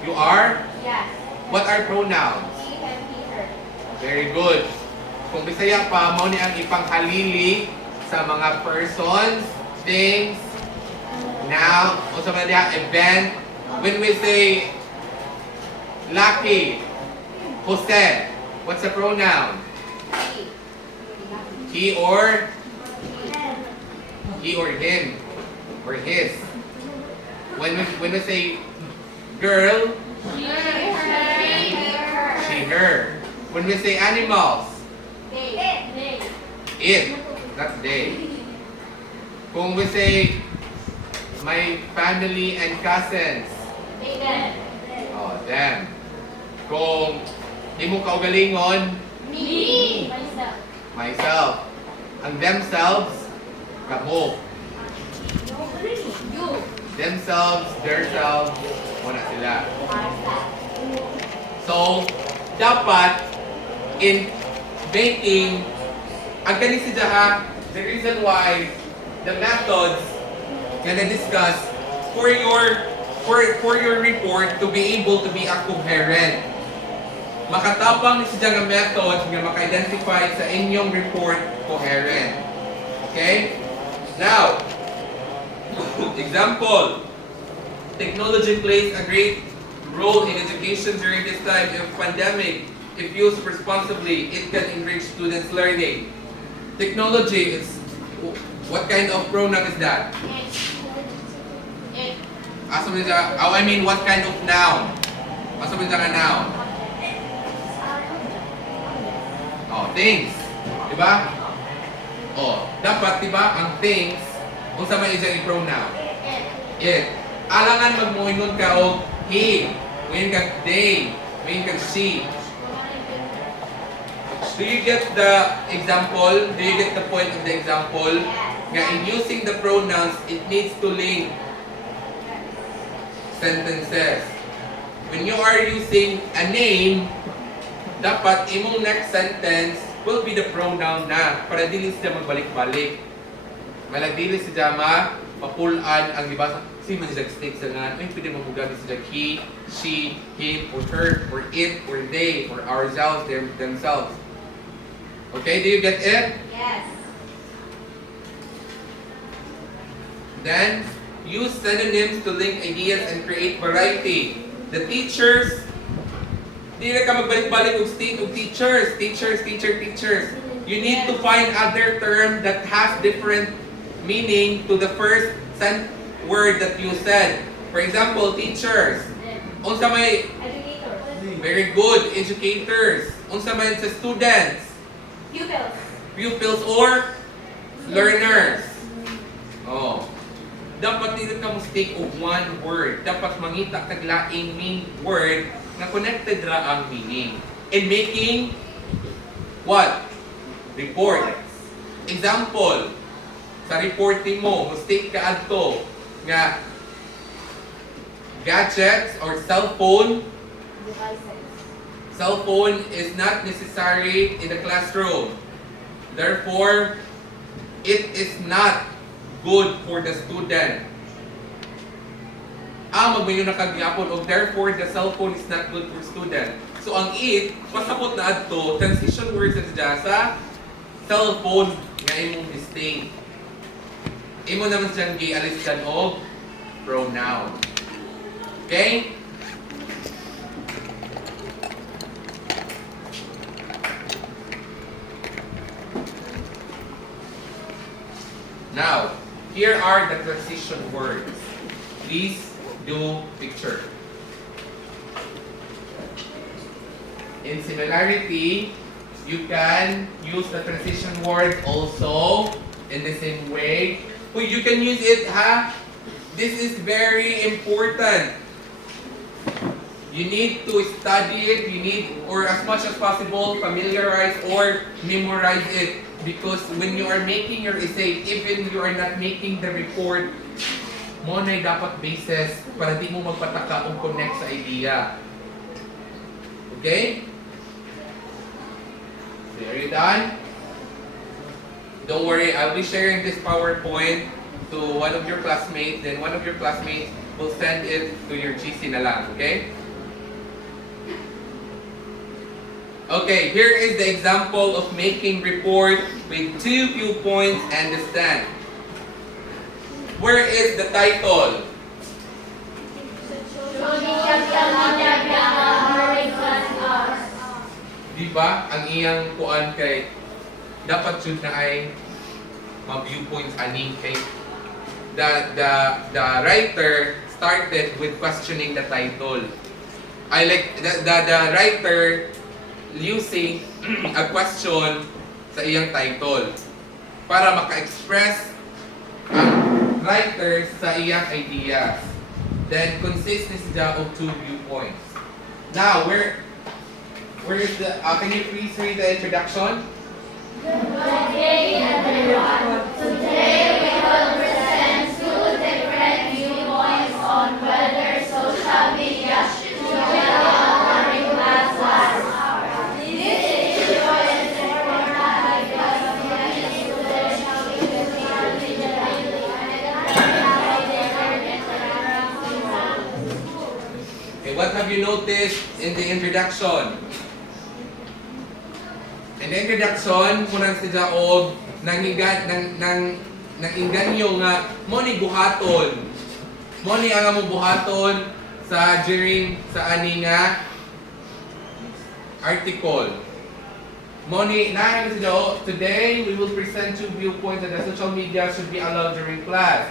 You are? Yes. What are pronouns? He and he, her. Very good. Kung Bisaya pa, mo ni ang ipanghalili sa mga persons, things, now, o sa mga event. When we say Lucky, Jose, what's the pronoun? He or him or his. When we say girl, She, she, her. When we say animals, they, it, not they. Kung we say my family and cousins, them, oh, them. Kung imong kaugalingon, me, myself, myself. Ang themselves, kamo. you, Themselves, theirselves, wala sila. So, dapat in baking, ang kani si Jaha, the reason why the methods gonna discuss for your report to be able to be a coherent. Makatapang ni si Jaha nga method nga maka-identify sa inyong report coherent. Okay? Now, example, technology plays a great role in education during this time of pandemic. If used responsibly, it can enrich students' learning. Technology is, what kind of pronoun is that? it, I mean, what kind of noun? Masabi siya nga noun? Oh, things. Diba? Oh, dapat, diba, ang things, kung sa may isang pronoun. It. Alangan magmuingon ka o he, muin ka they, muin ka she. Do you get the example? Do you get the point of the example? Nga in using the pronouns, it needs to link sentences. When you are using a name, dapat imong next sentence will be the pronoun na para dili siya magbalik-balik. Malagdili siya mapulan ang diba si man siya stick sa nga ay pwede mamugamit siya he, she, him, or her, or it, or they, or ourselves, themselves. Okay, do you get it? yes, Then, use synonyms to link ideas and create variety. The teachers, di na ka magbalik-balik og state og teachers. You need to find other term that has different meaning to the first word that you said. For example, teachers. Unsa may educator, very good educators. Unsa may sa students, pupils, pupils or learners. Oh. Dapat dito ka mo stick of one word. Dapat mangita kag laing main word na connected ra ang meaning. In making what? Report. Example, sa reporting mo, mistake ka adto nga gadgets or cell phone. devices, Cell phone is not necessary in the classroom. Therefore, it is not good for the student. Magmayo na kagyapon og therefore the cell phone is not good for student. So ang it, pasabot na adto transition words sa cell phone nga imong mistake. Imo naman siyang gialis dyan og pronoun. Okay? Now, here are the transition words. Please do picture. In similarity, you can use the transition word also in the same way. Well, you can use it, This is very important. You need to study it, or as much as possible, familiarize or memorize it. Because when you are making your essay, even you are not making the report, mo na'y dapat basis para di mo magpataka o connect sa idea. Okay? So, are you done? Don't worry, I'll be sharing this PowerPoint to one of your classmates, then one of your classmates will send it to your GC na lang, okay? Okay, here is the example of making report with 2 viewpoints and the stand. Where is the title? Di ba? Ang iyang kuan kay dapat jud na ay viewpoints ani kay the writer started with questioning the title. I like the writer using a question sa iyang title para maka-express ang writer sa iyang ideas. Then consists siya of two viewpoints. Now, where is the, can you please read the introduction? Today we will present two different viewpoints on whether social media should be allowed during class hours. This issue is important because many students use social media daily and have different interactions. Okay, what have you noticed in the introduction? In the introduction, kunang siya og nanginganyo nga mo ni buhaton. Mo ni ang mo buhaton sa during sa ani nga article. Mo ni na siya today we will present two viewpoints that the social media should be allowed during class.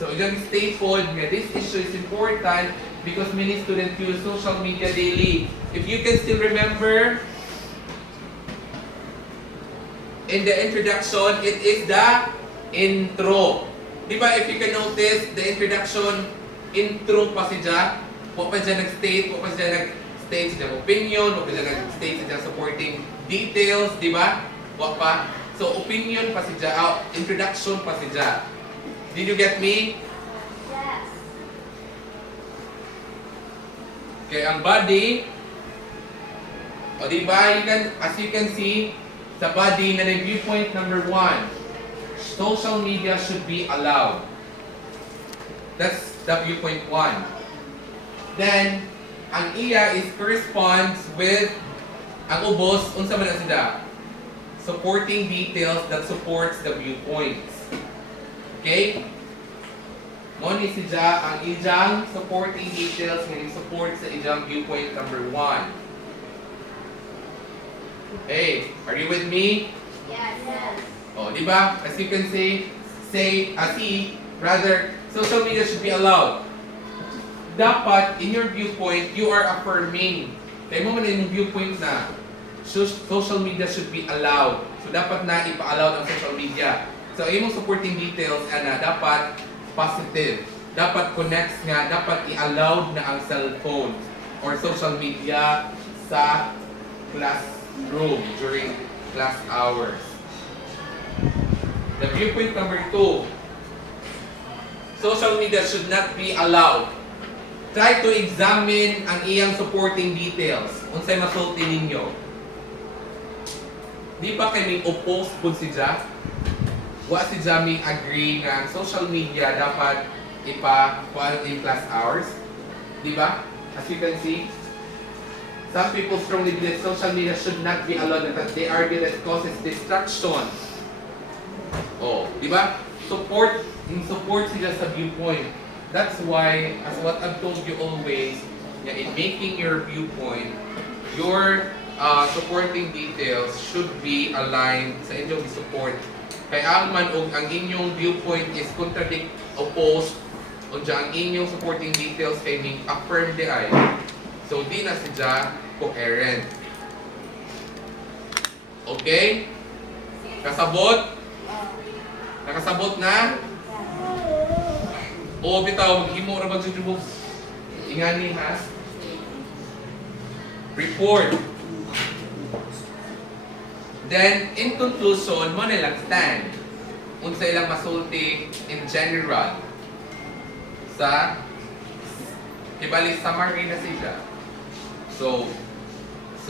So itong statement nga this issue is important because many students use social media daily. If you can still remember, in the introduction, it is the intro. Di ba, if you can notice, the introduction, intro pa siya. Huwag pa siya nag-state, huwag pa siya nag-state siya opinion, huwag pa siya nag-state siya supporting details, di ba? Huwag pa. So, opinion pa siya, introduction pa siya. Did you get me? Yes. Okay, ang body, o di ba, as you can see, sa body na viewpoint number 1, social media should be allowed. That's the viewpoint 1. Then, ang iya is corresponds with ang ubos, unsa man na sila? Supporting details that supports the viewpoints. Okay? Mo ni siya ang ijang supporting details nga support sa ijang viewpoint number 1. Hey, are you with me? Yes. Oh, di ba? As you can see, rather, social media should be allowed. Dapat, in your viewpoint, you are affirming. Kaya mo man yung viewpoint na social media should be allowed. So, dapat na ipa-allowed ang social media. So, imong supporting details, dapat positive. Dapat connects nga, dapat i-allowed na ang cellphone or social media sa classroom during class hours. The viewpoint number 2, social media should not be allowed. Try to examine ang iyang supporting details. Unsay masulti ninyo? Di ba kay may oppose po si Ja? Wa si Ja may agree nga social media dapat ipa-kuan in class hours? Di ba? As you can see, some people strongly believe social media should not be allowed because they argue that it causes distraction. Oh, di ba? Support sila sa viewpoint. That's why, as what I've told you always, in making your viewpoint, your supporting details should be aligned sa inyong support. Kaya man og ang inyong viewpoint is contradict, opposed, o ang inyong supporting details kay ning affirm di ay. So, di na siya coherent. Okay? Kasabot? Nakasabot na? O bitaw, maghimo ra ba sa tubos? Ingani ha? Report. Then, in conclusion, mo nilang stand. Unsa ilang masulti in general sa ibalik summary na siya. So,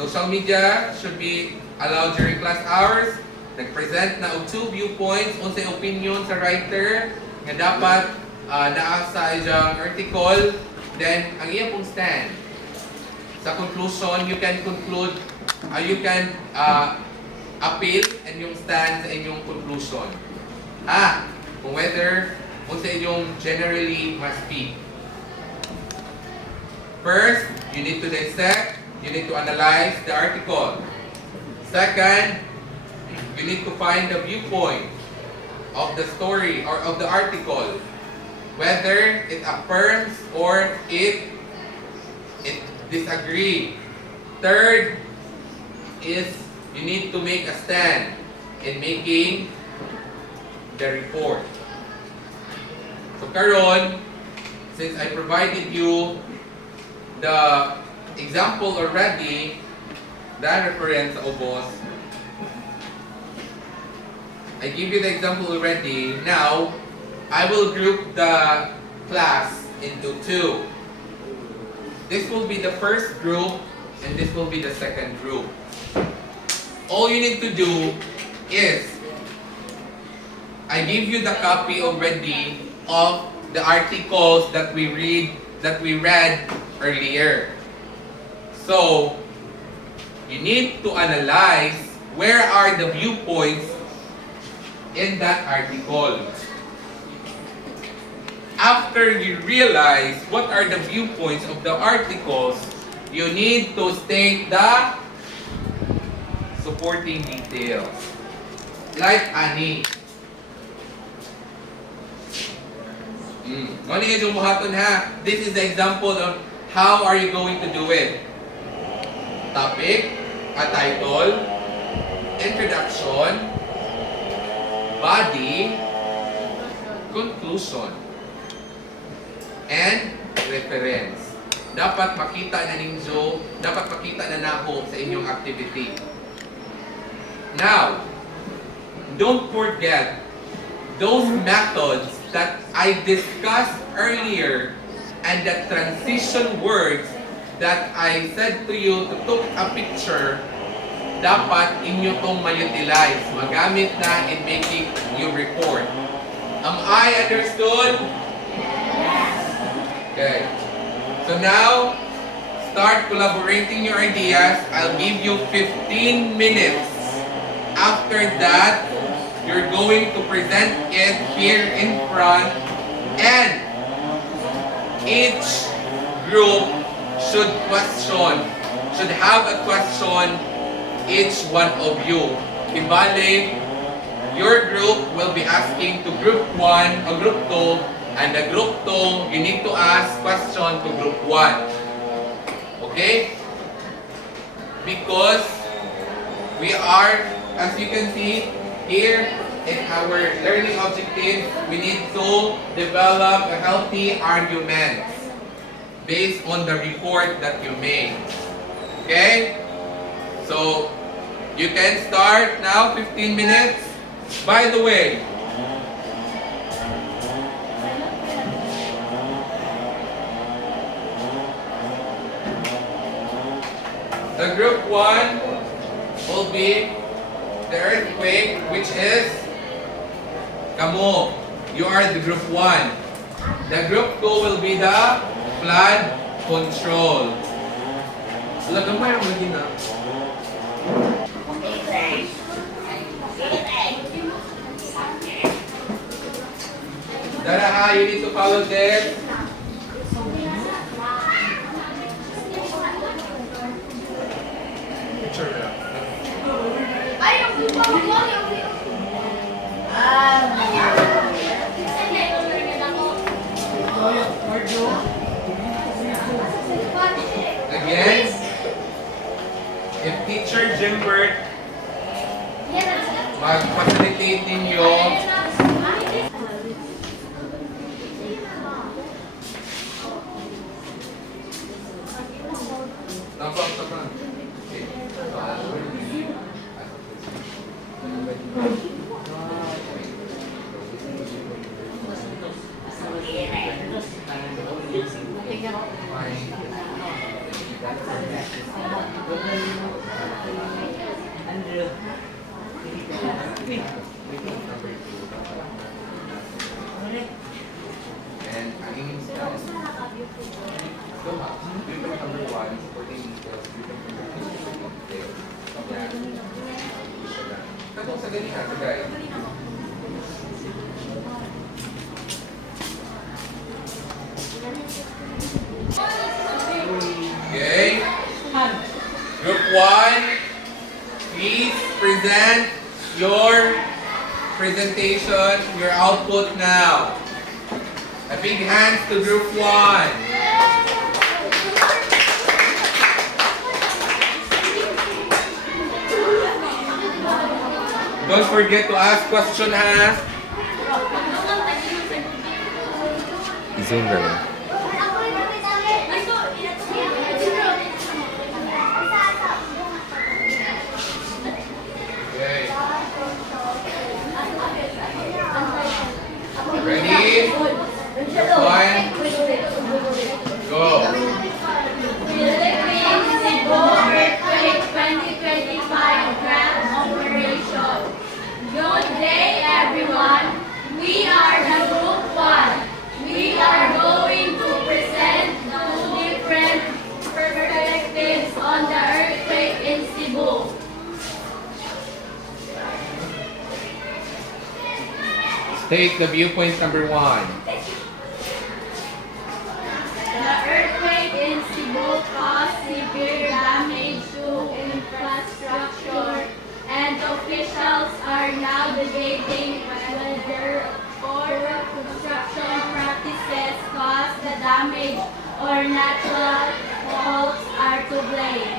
social media should be allowed during class hours. Nag-present na og two viewpoints, unsay opinion sa writer nga dapat naa sa iyang article. Then, ang iyang pong stand. Sa conclusion, you can conclude, you can appeal and yung stand sa inyong conclusion. Kung whether, kung sa inyong generally must speak. First, you need to dissect, you need to analyze the article. Second, you need to find the viewpoint of the story or of the article. whether it affirms or it disagree. Third is you need to make a stand in making the report. So karon, since I provided you the example already, that reference sa ubos, I give you the example already. Now, I will group the class into two. This will be the first group and this will be the second group. All you need to do is, I give you the copy already of the articles that we read earlier. So, you need to analyze where are the viewpoints in that article. After you realize what are the viewpoints of the articles, you need to state the supporting details. Like ani. Ano yung buhaton ha? This is the example of how are you going to do it. Topic, a title, introduction, body, conclusion, and reference. Dapat makita na ninyo, dapat makita na nako sa inyong activity. Now, don't forget those methods that I discussed earlier and the transition words that I said to you to take a picture, dapat inyo tong ma-utilize, magamit na in making your report. Am I understood? Okay. So now, start collaborating your ideas. I'll give you 15 minutes. After that, you're going to present it here in front, and each group should have a question, each one of you. Ibalik, your group will be asking to group 1 or group 2, and the group 2, you need to ask question to group 1. Okay? Because we are, as you can see, here in our learning objectives, we need to develop a healthy argument based on the report that you made. Okay? So, you can start now, 15 minutes. By the way, the group 1 will be the earthquake, which is Kamo. You are the group 1. The group 2 will be the flood control. Wala gamay ang lagi na. Dara, you need to follow this. Again, if Teacher Jimbert mag-facilitate ninyo, and ang inyong style. So, viewpoint number 1, supporting details, viewpoint number 2, supporting details. Katong sa ganyan, sa guys. Okay. Group 1, please present your presentation, your output now. A big hands to group 1. Don't forget to ask question, ha? Zoom na lang. Okay. Ready? One. Go. Philippines Cebu Earthquake 2025 Grand Operation. Good day, everyone. We are the Group 1. We are going to present two different perspectives on the earthquake in Cebu. Take the viewpoint number 1. The earthquake in Cebu caused severe damage to infrastructure, and officials are now debating whether poor construction practices caused the damage or natural faults are to blame.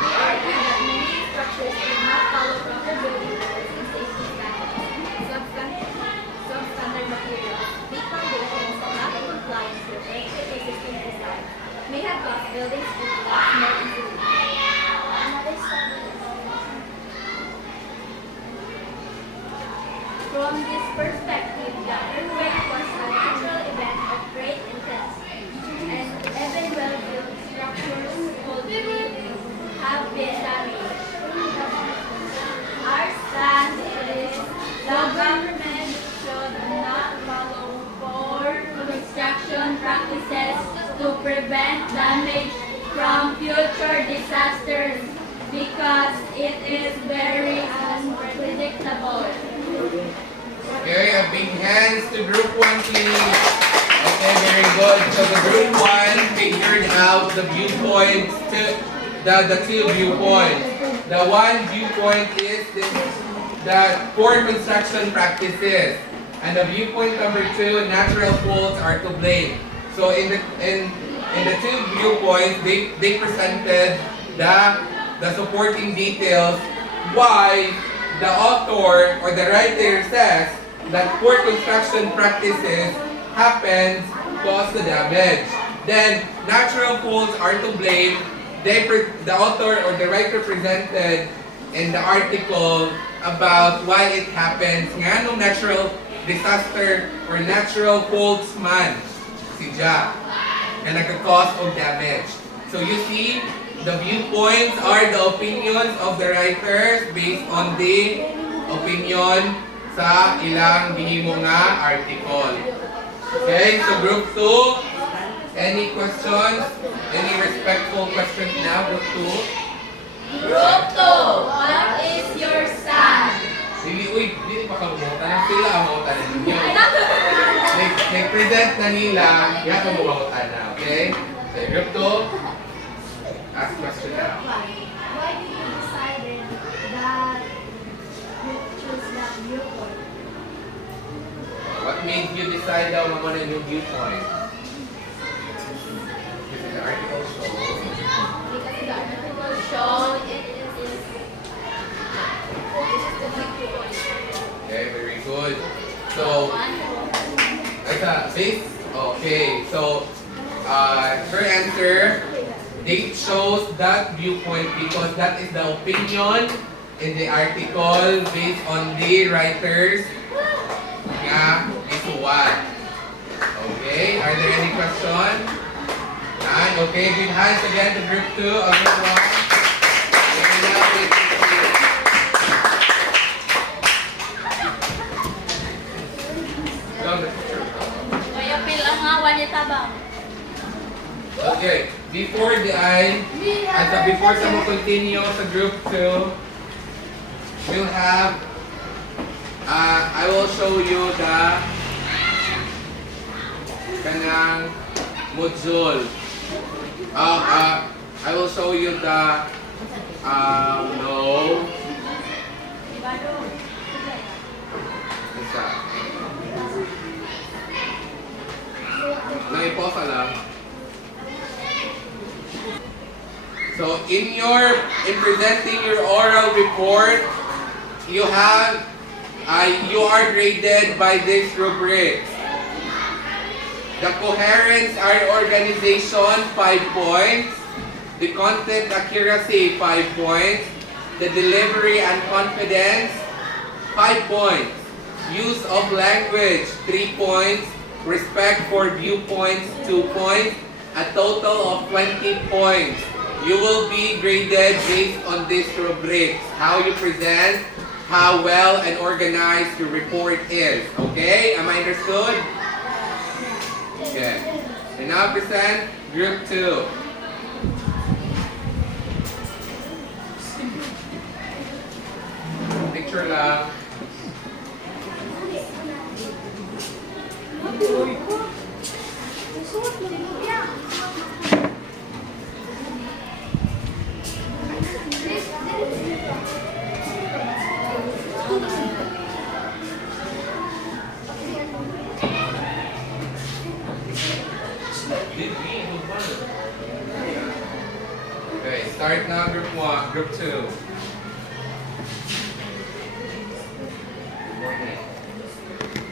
We argue that many structures did not follow proper building codes and safety standards. Substandard materials, weak foundations, and lack of compliance with earthquake resistant design may have caused buildings to collapse more easily. Another study From this perspective, the earthquake was a natural event of great intensity, and even well-built structures could have been damaged. Our stance is the government should not follow poor construction practices to prevent damage from future disasters because it is very unpredictable. Okay, a big hands to group 1, please. Okay, very good. So the group 1 figured out the viewpoints to the two viewpoints. The one viewpoint is the poor construction practices. And the viewpoint number 2, natural faults are to blame. So in the two viewpoints, they presented the supporting details why the author or the writer says that poor construction practices happens cause the damage. Then natural faults are to blame. The author or the writer presented in the article about why it happens. Nga nung natural disaster or natural faults man si Ja na nagka-cause of damage. So you see, the viewpoints are the opinions of the writers based on the opinion sa ilang gihimo nga article. Okay, so group 2, any questions? Any respectful questions now, group 2? Group 2, what is your stand? Dili pa kamutan. Sila ang mamutan ninyo. Nag-present na nila, kaya kamutan na, okay? So group 2, ask question now. Why did you decide that you choose that viewpoint? What made you decide daw na muna yung viewpoint? Because the article shows. Because the article showed it is this is the viewpoint. Okay, very good. So, okay, so, her answer, they chose that viewpoint because that is the opinion in the article based on the writers nga isuwat. Okay, are there any questions? None? Okay, give hands again to group 2 of group 1. Okay, now please proceed. Go, the teacher. Kaya pilang nga, wanya tabang. Okay, before someone continue sa group 2, we'll have, I will show you the kanang module. I will show you the, no. Isa. Naiposa lang. So in presenting your oral report, you are graded by this rubric. The coherence and organization, 5 points. The content accuracy, 5 points. The delivery and confidence, 5 points. Use of language, 3 points. Respect for viewpoints, 2 points. A total of 20 points. You will be graded based on these rubrics. How you present, how well and organized your report is. Okay? Am I understood? Okay. And now present group 2. Picture lang. Okay, start now group 1, group 2. Good morning.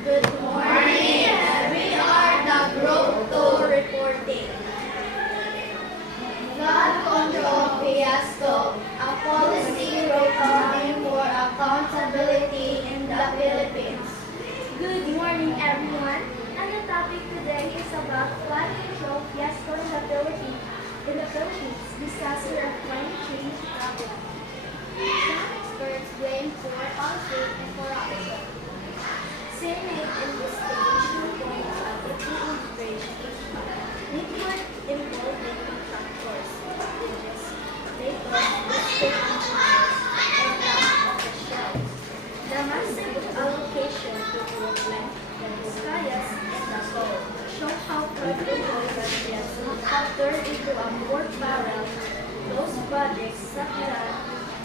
Good morning. We are the Group 2 reporting. Flood control fiasco, a policy routine for accountability in the Philippines. Good morning, everyone. And the topic today is about flood control fiasco in the Philippines. Disaster of climate change problem. Some experts blame poor policy and corruption. Senate investigation points out the integration issue. Network involving contractors, villages, labor, state engineers, and lack of officials. The massive allocation to Brooklyn, the Visayas, and the Gold show how profitable residents have turned into a pork barrel. Those projects submitted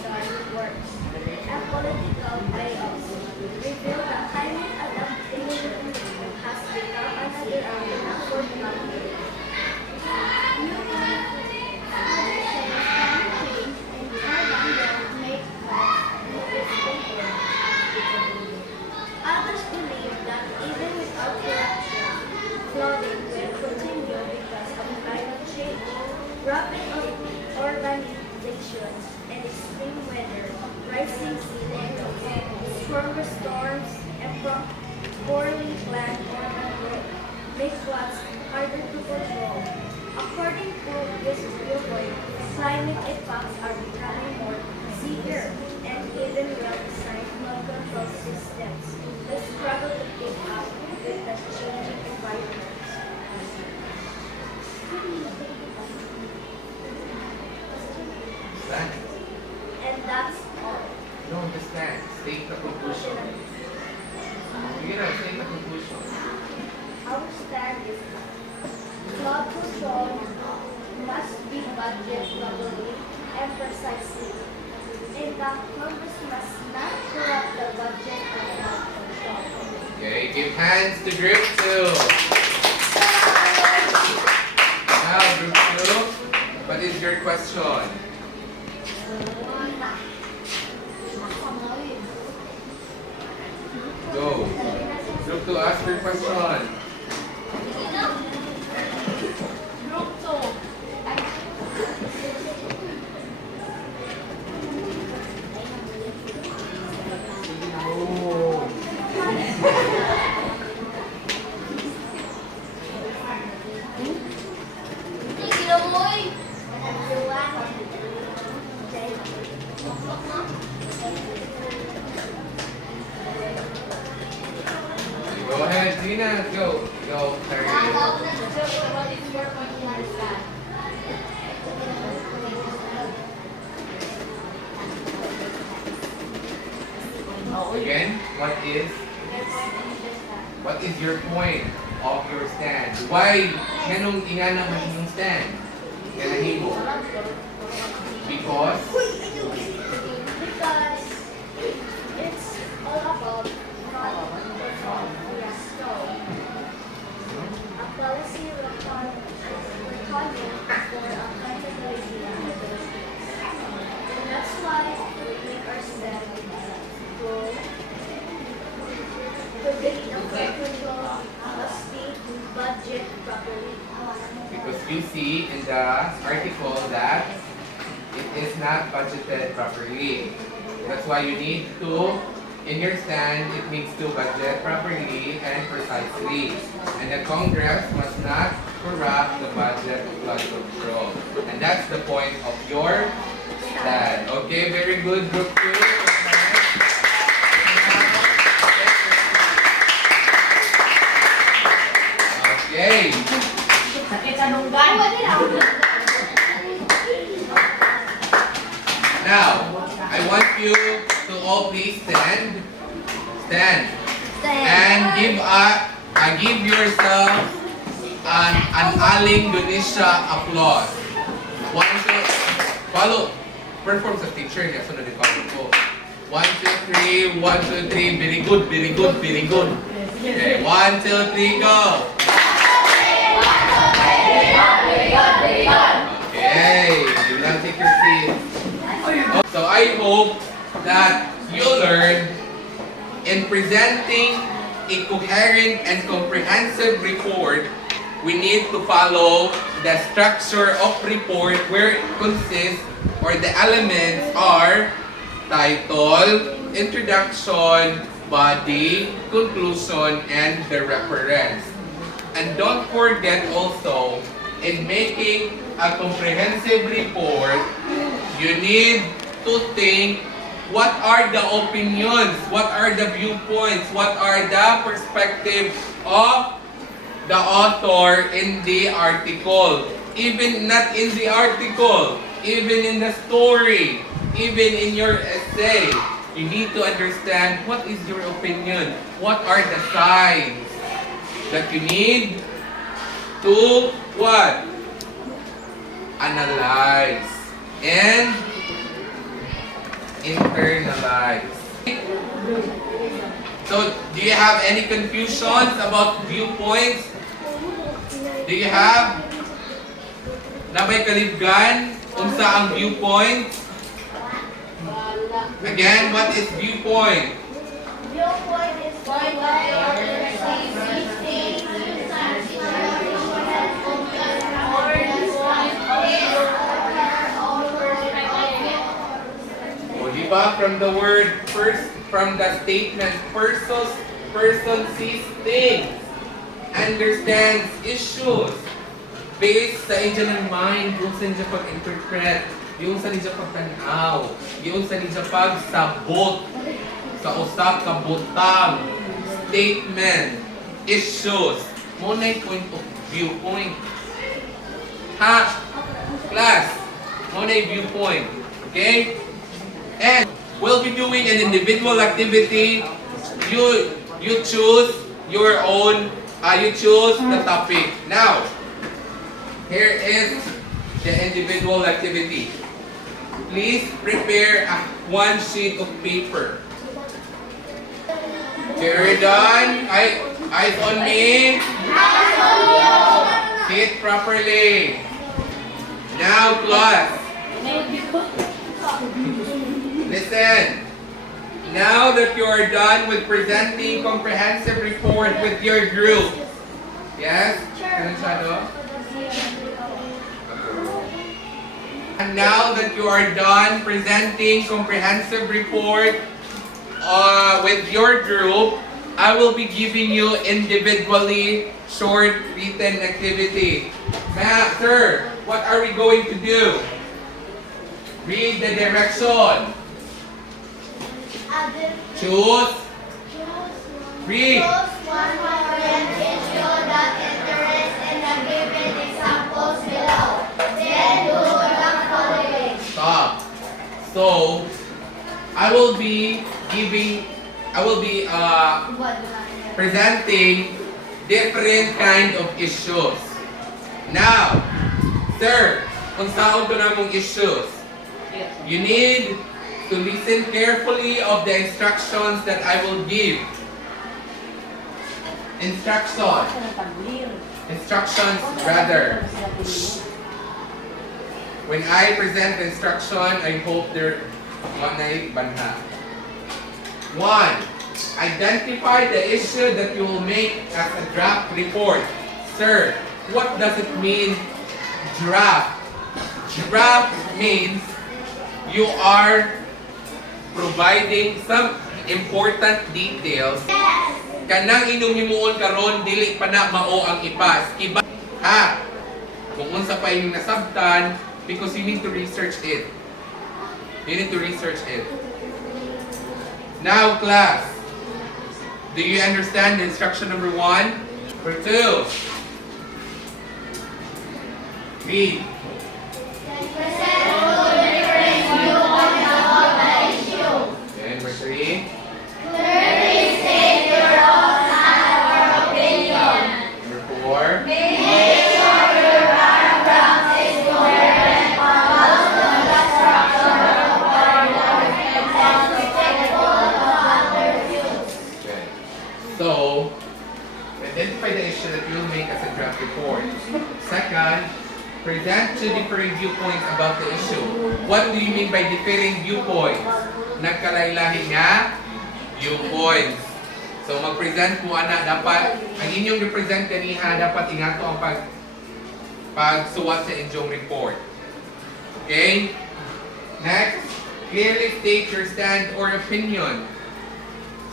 dark works and political playoffs reveal that climate adaptation has become another arena for blocking. Others believe that even without corruption, flooding will continue because of climate change, rapid urbanization, and extreme weather, rising sea levels, stronger storms, and poorly planned urban growth make floods harder to control. According to this viewpoint, climate impacts are becoming more severe, and even well-designed flood control systems will struggle to keep up with the changing environment. Stand. And that's all. No, understand. State the conclusion. You know, state the conclusion. Our stand is flood control must be budgeted properly and precisely. And the Congress must not corrupt the budget of flood control. Okay, give hands to group 2. Now, group 2, what is your question? Go. Group 2, ask your question. Group 2. Go ahead, Gina. Go. Go, Terry. What is your point to understand? Again, what is your point of your stand? Why ganong ingana man yung stand? Ganahimo. Because Because it's all about flood control. Yes, so a policy must be budget properly. Because you see in the article that it is not budgeted properly. That's why you need to, in your stand, it needs to budget properly and precisely. And the Congress must not corrupt the budget of flood control. And that's the point of your stand. Okay, very good, group 2. Okay. Sakit sa dunggan. Now, I want you to all please stand. Stand. And give yourself an Aling Dunisha applause. 1, 2, follow. Perform sa teacher niya. Sunod yung follow ko. 1, 2, 3. 1, 2, 3. Very good, very good, very good. Okay, 1, 2, 3, go. Okay, you now take your seat. So I hope that you learn in presenting a coherent and comprehensive report, we need to follow the structure of report where it consists or the elements are title, introduction, body, conclusion, and the reference. And don't forget also, in making a comprehensive report, you need to think what are the opinions, what are the viewpoints, what are the perspectives of the author in the article. Even not in the article, even in the story, even in your essay, you need to understand what is your opinion, what are the signs that you need to what? Analyze and internalize. So, do you have any confusions about viewpoints? Do you have? Nabay kalibgan? Unsa ang viewpoint? Again, what is viewpoint? Viewpoint is point of O, di ba? From the word first, from the statement, person sees things, understands issues, based sa inyong mind, yung sa niya pag-interpret, yung sa niya pagtanaw, yung sa niya pagsabot sa usap ka butang, statement, issues, muna yung point of viewpoint. Ha? Class, muna yung viewpoint. Okay? And we'll be doing an individual activity. You choose your own, you choose the topic. Now, here is the individual activity. Please prepare one sheet of paper. You're done. Eyes on me. Sit properly. Now, class. Listen. Now that you are done with presenting comprehensive report with your group. Yes? And now that you are done presenting comprehensive report with your group, I will be giving you individually short written activity. Sir, what are we going to do? Read the direction. Choose. Read. Choose one current issue that interests in the given examples below. Then do the following. Stop. So, I will be presenting different kind of issues. Now, sir, kung saan ko na mong issues, you need to listen carefully of the instructions that I will give. Instructions rather. When I present the instruction, I hope they're banha. 1. Identify the issue that you will make as a draft report. Sir, what does it mean, draft? Draft means you are providing some important details. Kanang inyong himuon karon dili pa na mao ang ipas. Iba ha. Kung unsa pa inyong nasabtan, because you need to research it. You need to research it. Now, class, do you understand the instruction number 1? Number 2. Read. Present full different view on the issue. Okay, number 3. Clearly state your own or opinion. Number 4. Make sure your paragraph is coherent, follows the structure of paragraph, and respectful of other views. Okay. So, identify the issue that you will make as a draft report. Second, present two different viewpoints about the issue. What do you mean by differing viewpoints? Nagkalailahi nga viewpoints. So mag-present po ana dapat ang inyong represent kaniha dapat ingato ang pagsuwat sa inyong report. Okay? Next, clearly state your stand or opinion.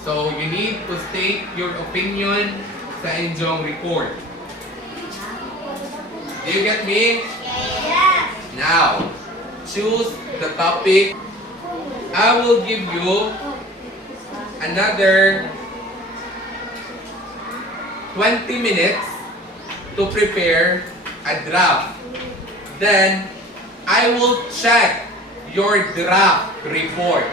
So you need to state your opinion sa inyong report. Do you get me? Yes. Now, choose the topic. I will give you another 20 minutes to prepare a draft. Then, I will check your draft report.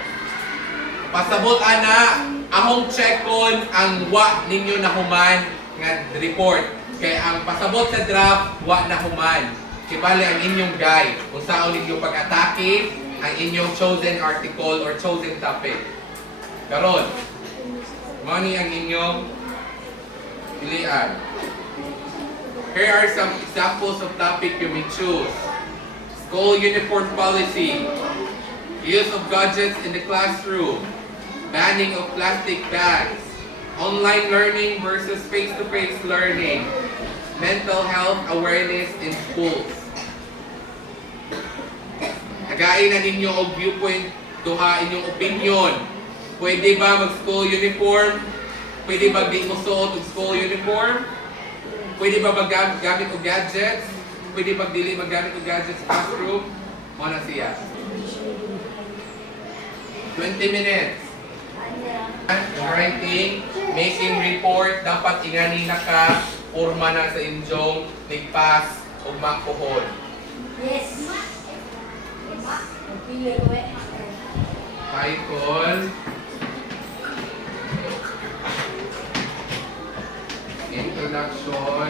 Pasabot ana, akong check kon ang wa ninyo nahuman nga report. Kaya ang pasabot sa draft, wa na human. Kibali ang inyong guide kung saan ninyo pag-atake ang inyong chosen article or chosen topic. Karon, mani ang inyong pilian. Here are some examples of topic you may choose. School uniform policy, use of gadgets in the classroom, banning of plastic bags, online learning versus face-to-face learning, mental health awareness in schools. Nagain na ninyo og viewpoint, duha inyong opinion. Pwede ba mag-school uniform? Pwede ba di mo suot og school uniform? Pwede ba maggamit og gadgets? Pwede ba dili maggamit og gadgets sa classroom? Mo na siya. 20 minutes. Writing, making report, dapat ingani naka forma na sa inyong ligpas o makuhon. Yes. Title, introduction,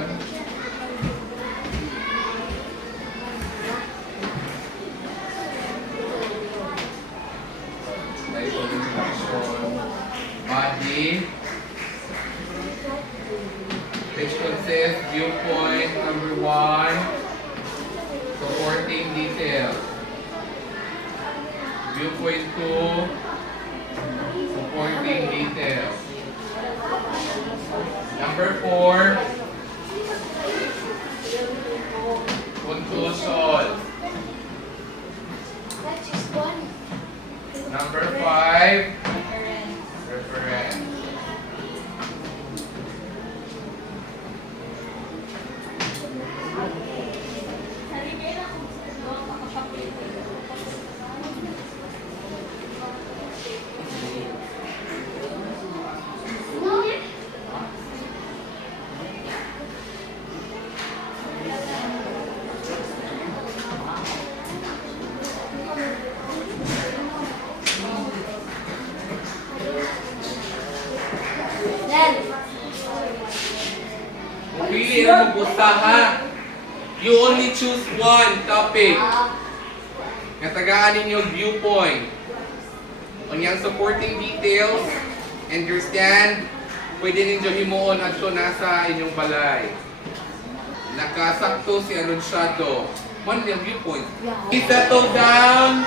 body, which consists viewpoint number 1, supporting details. Viewpoint 2, supporting details. Number 4, conclusion. That's just one. Number 5, reference. Then, Pili ang mabusta ha. You only choose one topic. Katagaan ninyo viewpoint. Unyang supporting details, understand, pwede ninyo himuon adto nasa inyong balay. Nakasakto si Anunciado. One yung viewpoint. Settle down.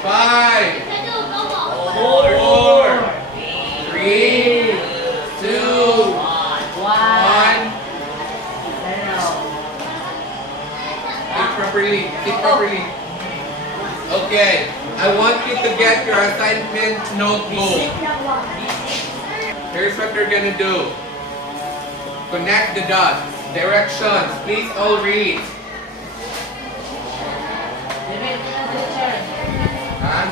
5, 4, 3, 3, 2, 1. Sit properly. Sit properly. Okay. I want you to get your assignment notebook. Here's what you're gonna do. Connect the dots. Directions. Please all read. Huh?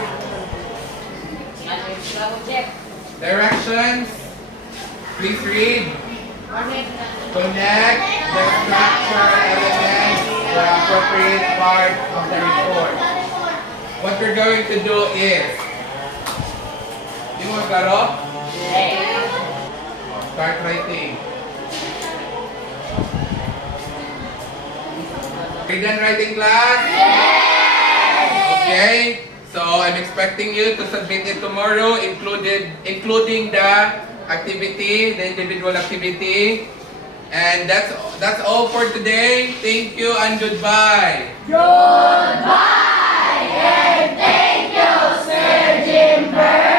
Directions. Please read. Connect the structure elements to the appropriate part of the report. What you're going to do is, you want to go? Start writing. Are you done writing, class? Okay. So I'm expecting you to submit it tomorrow, including the activity, the individual activity. And that's all for today. Thank you and goodbye. Goodbye and thank you, Sir Jimber.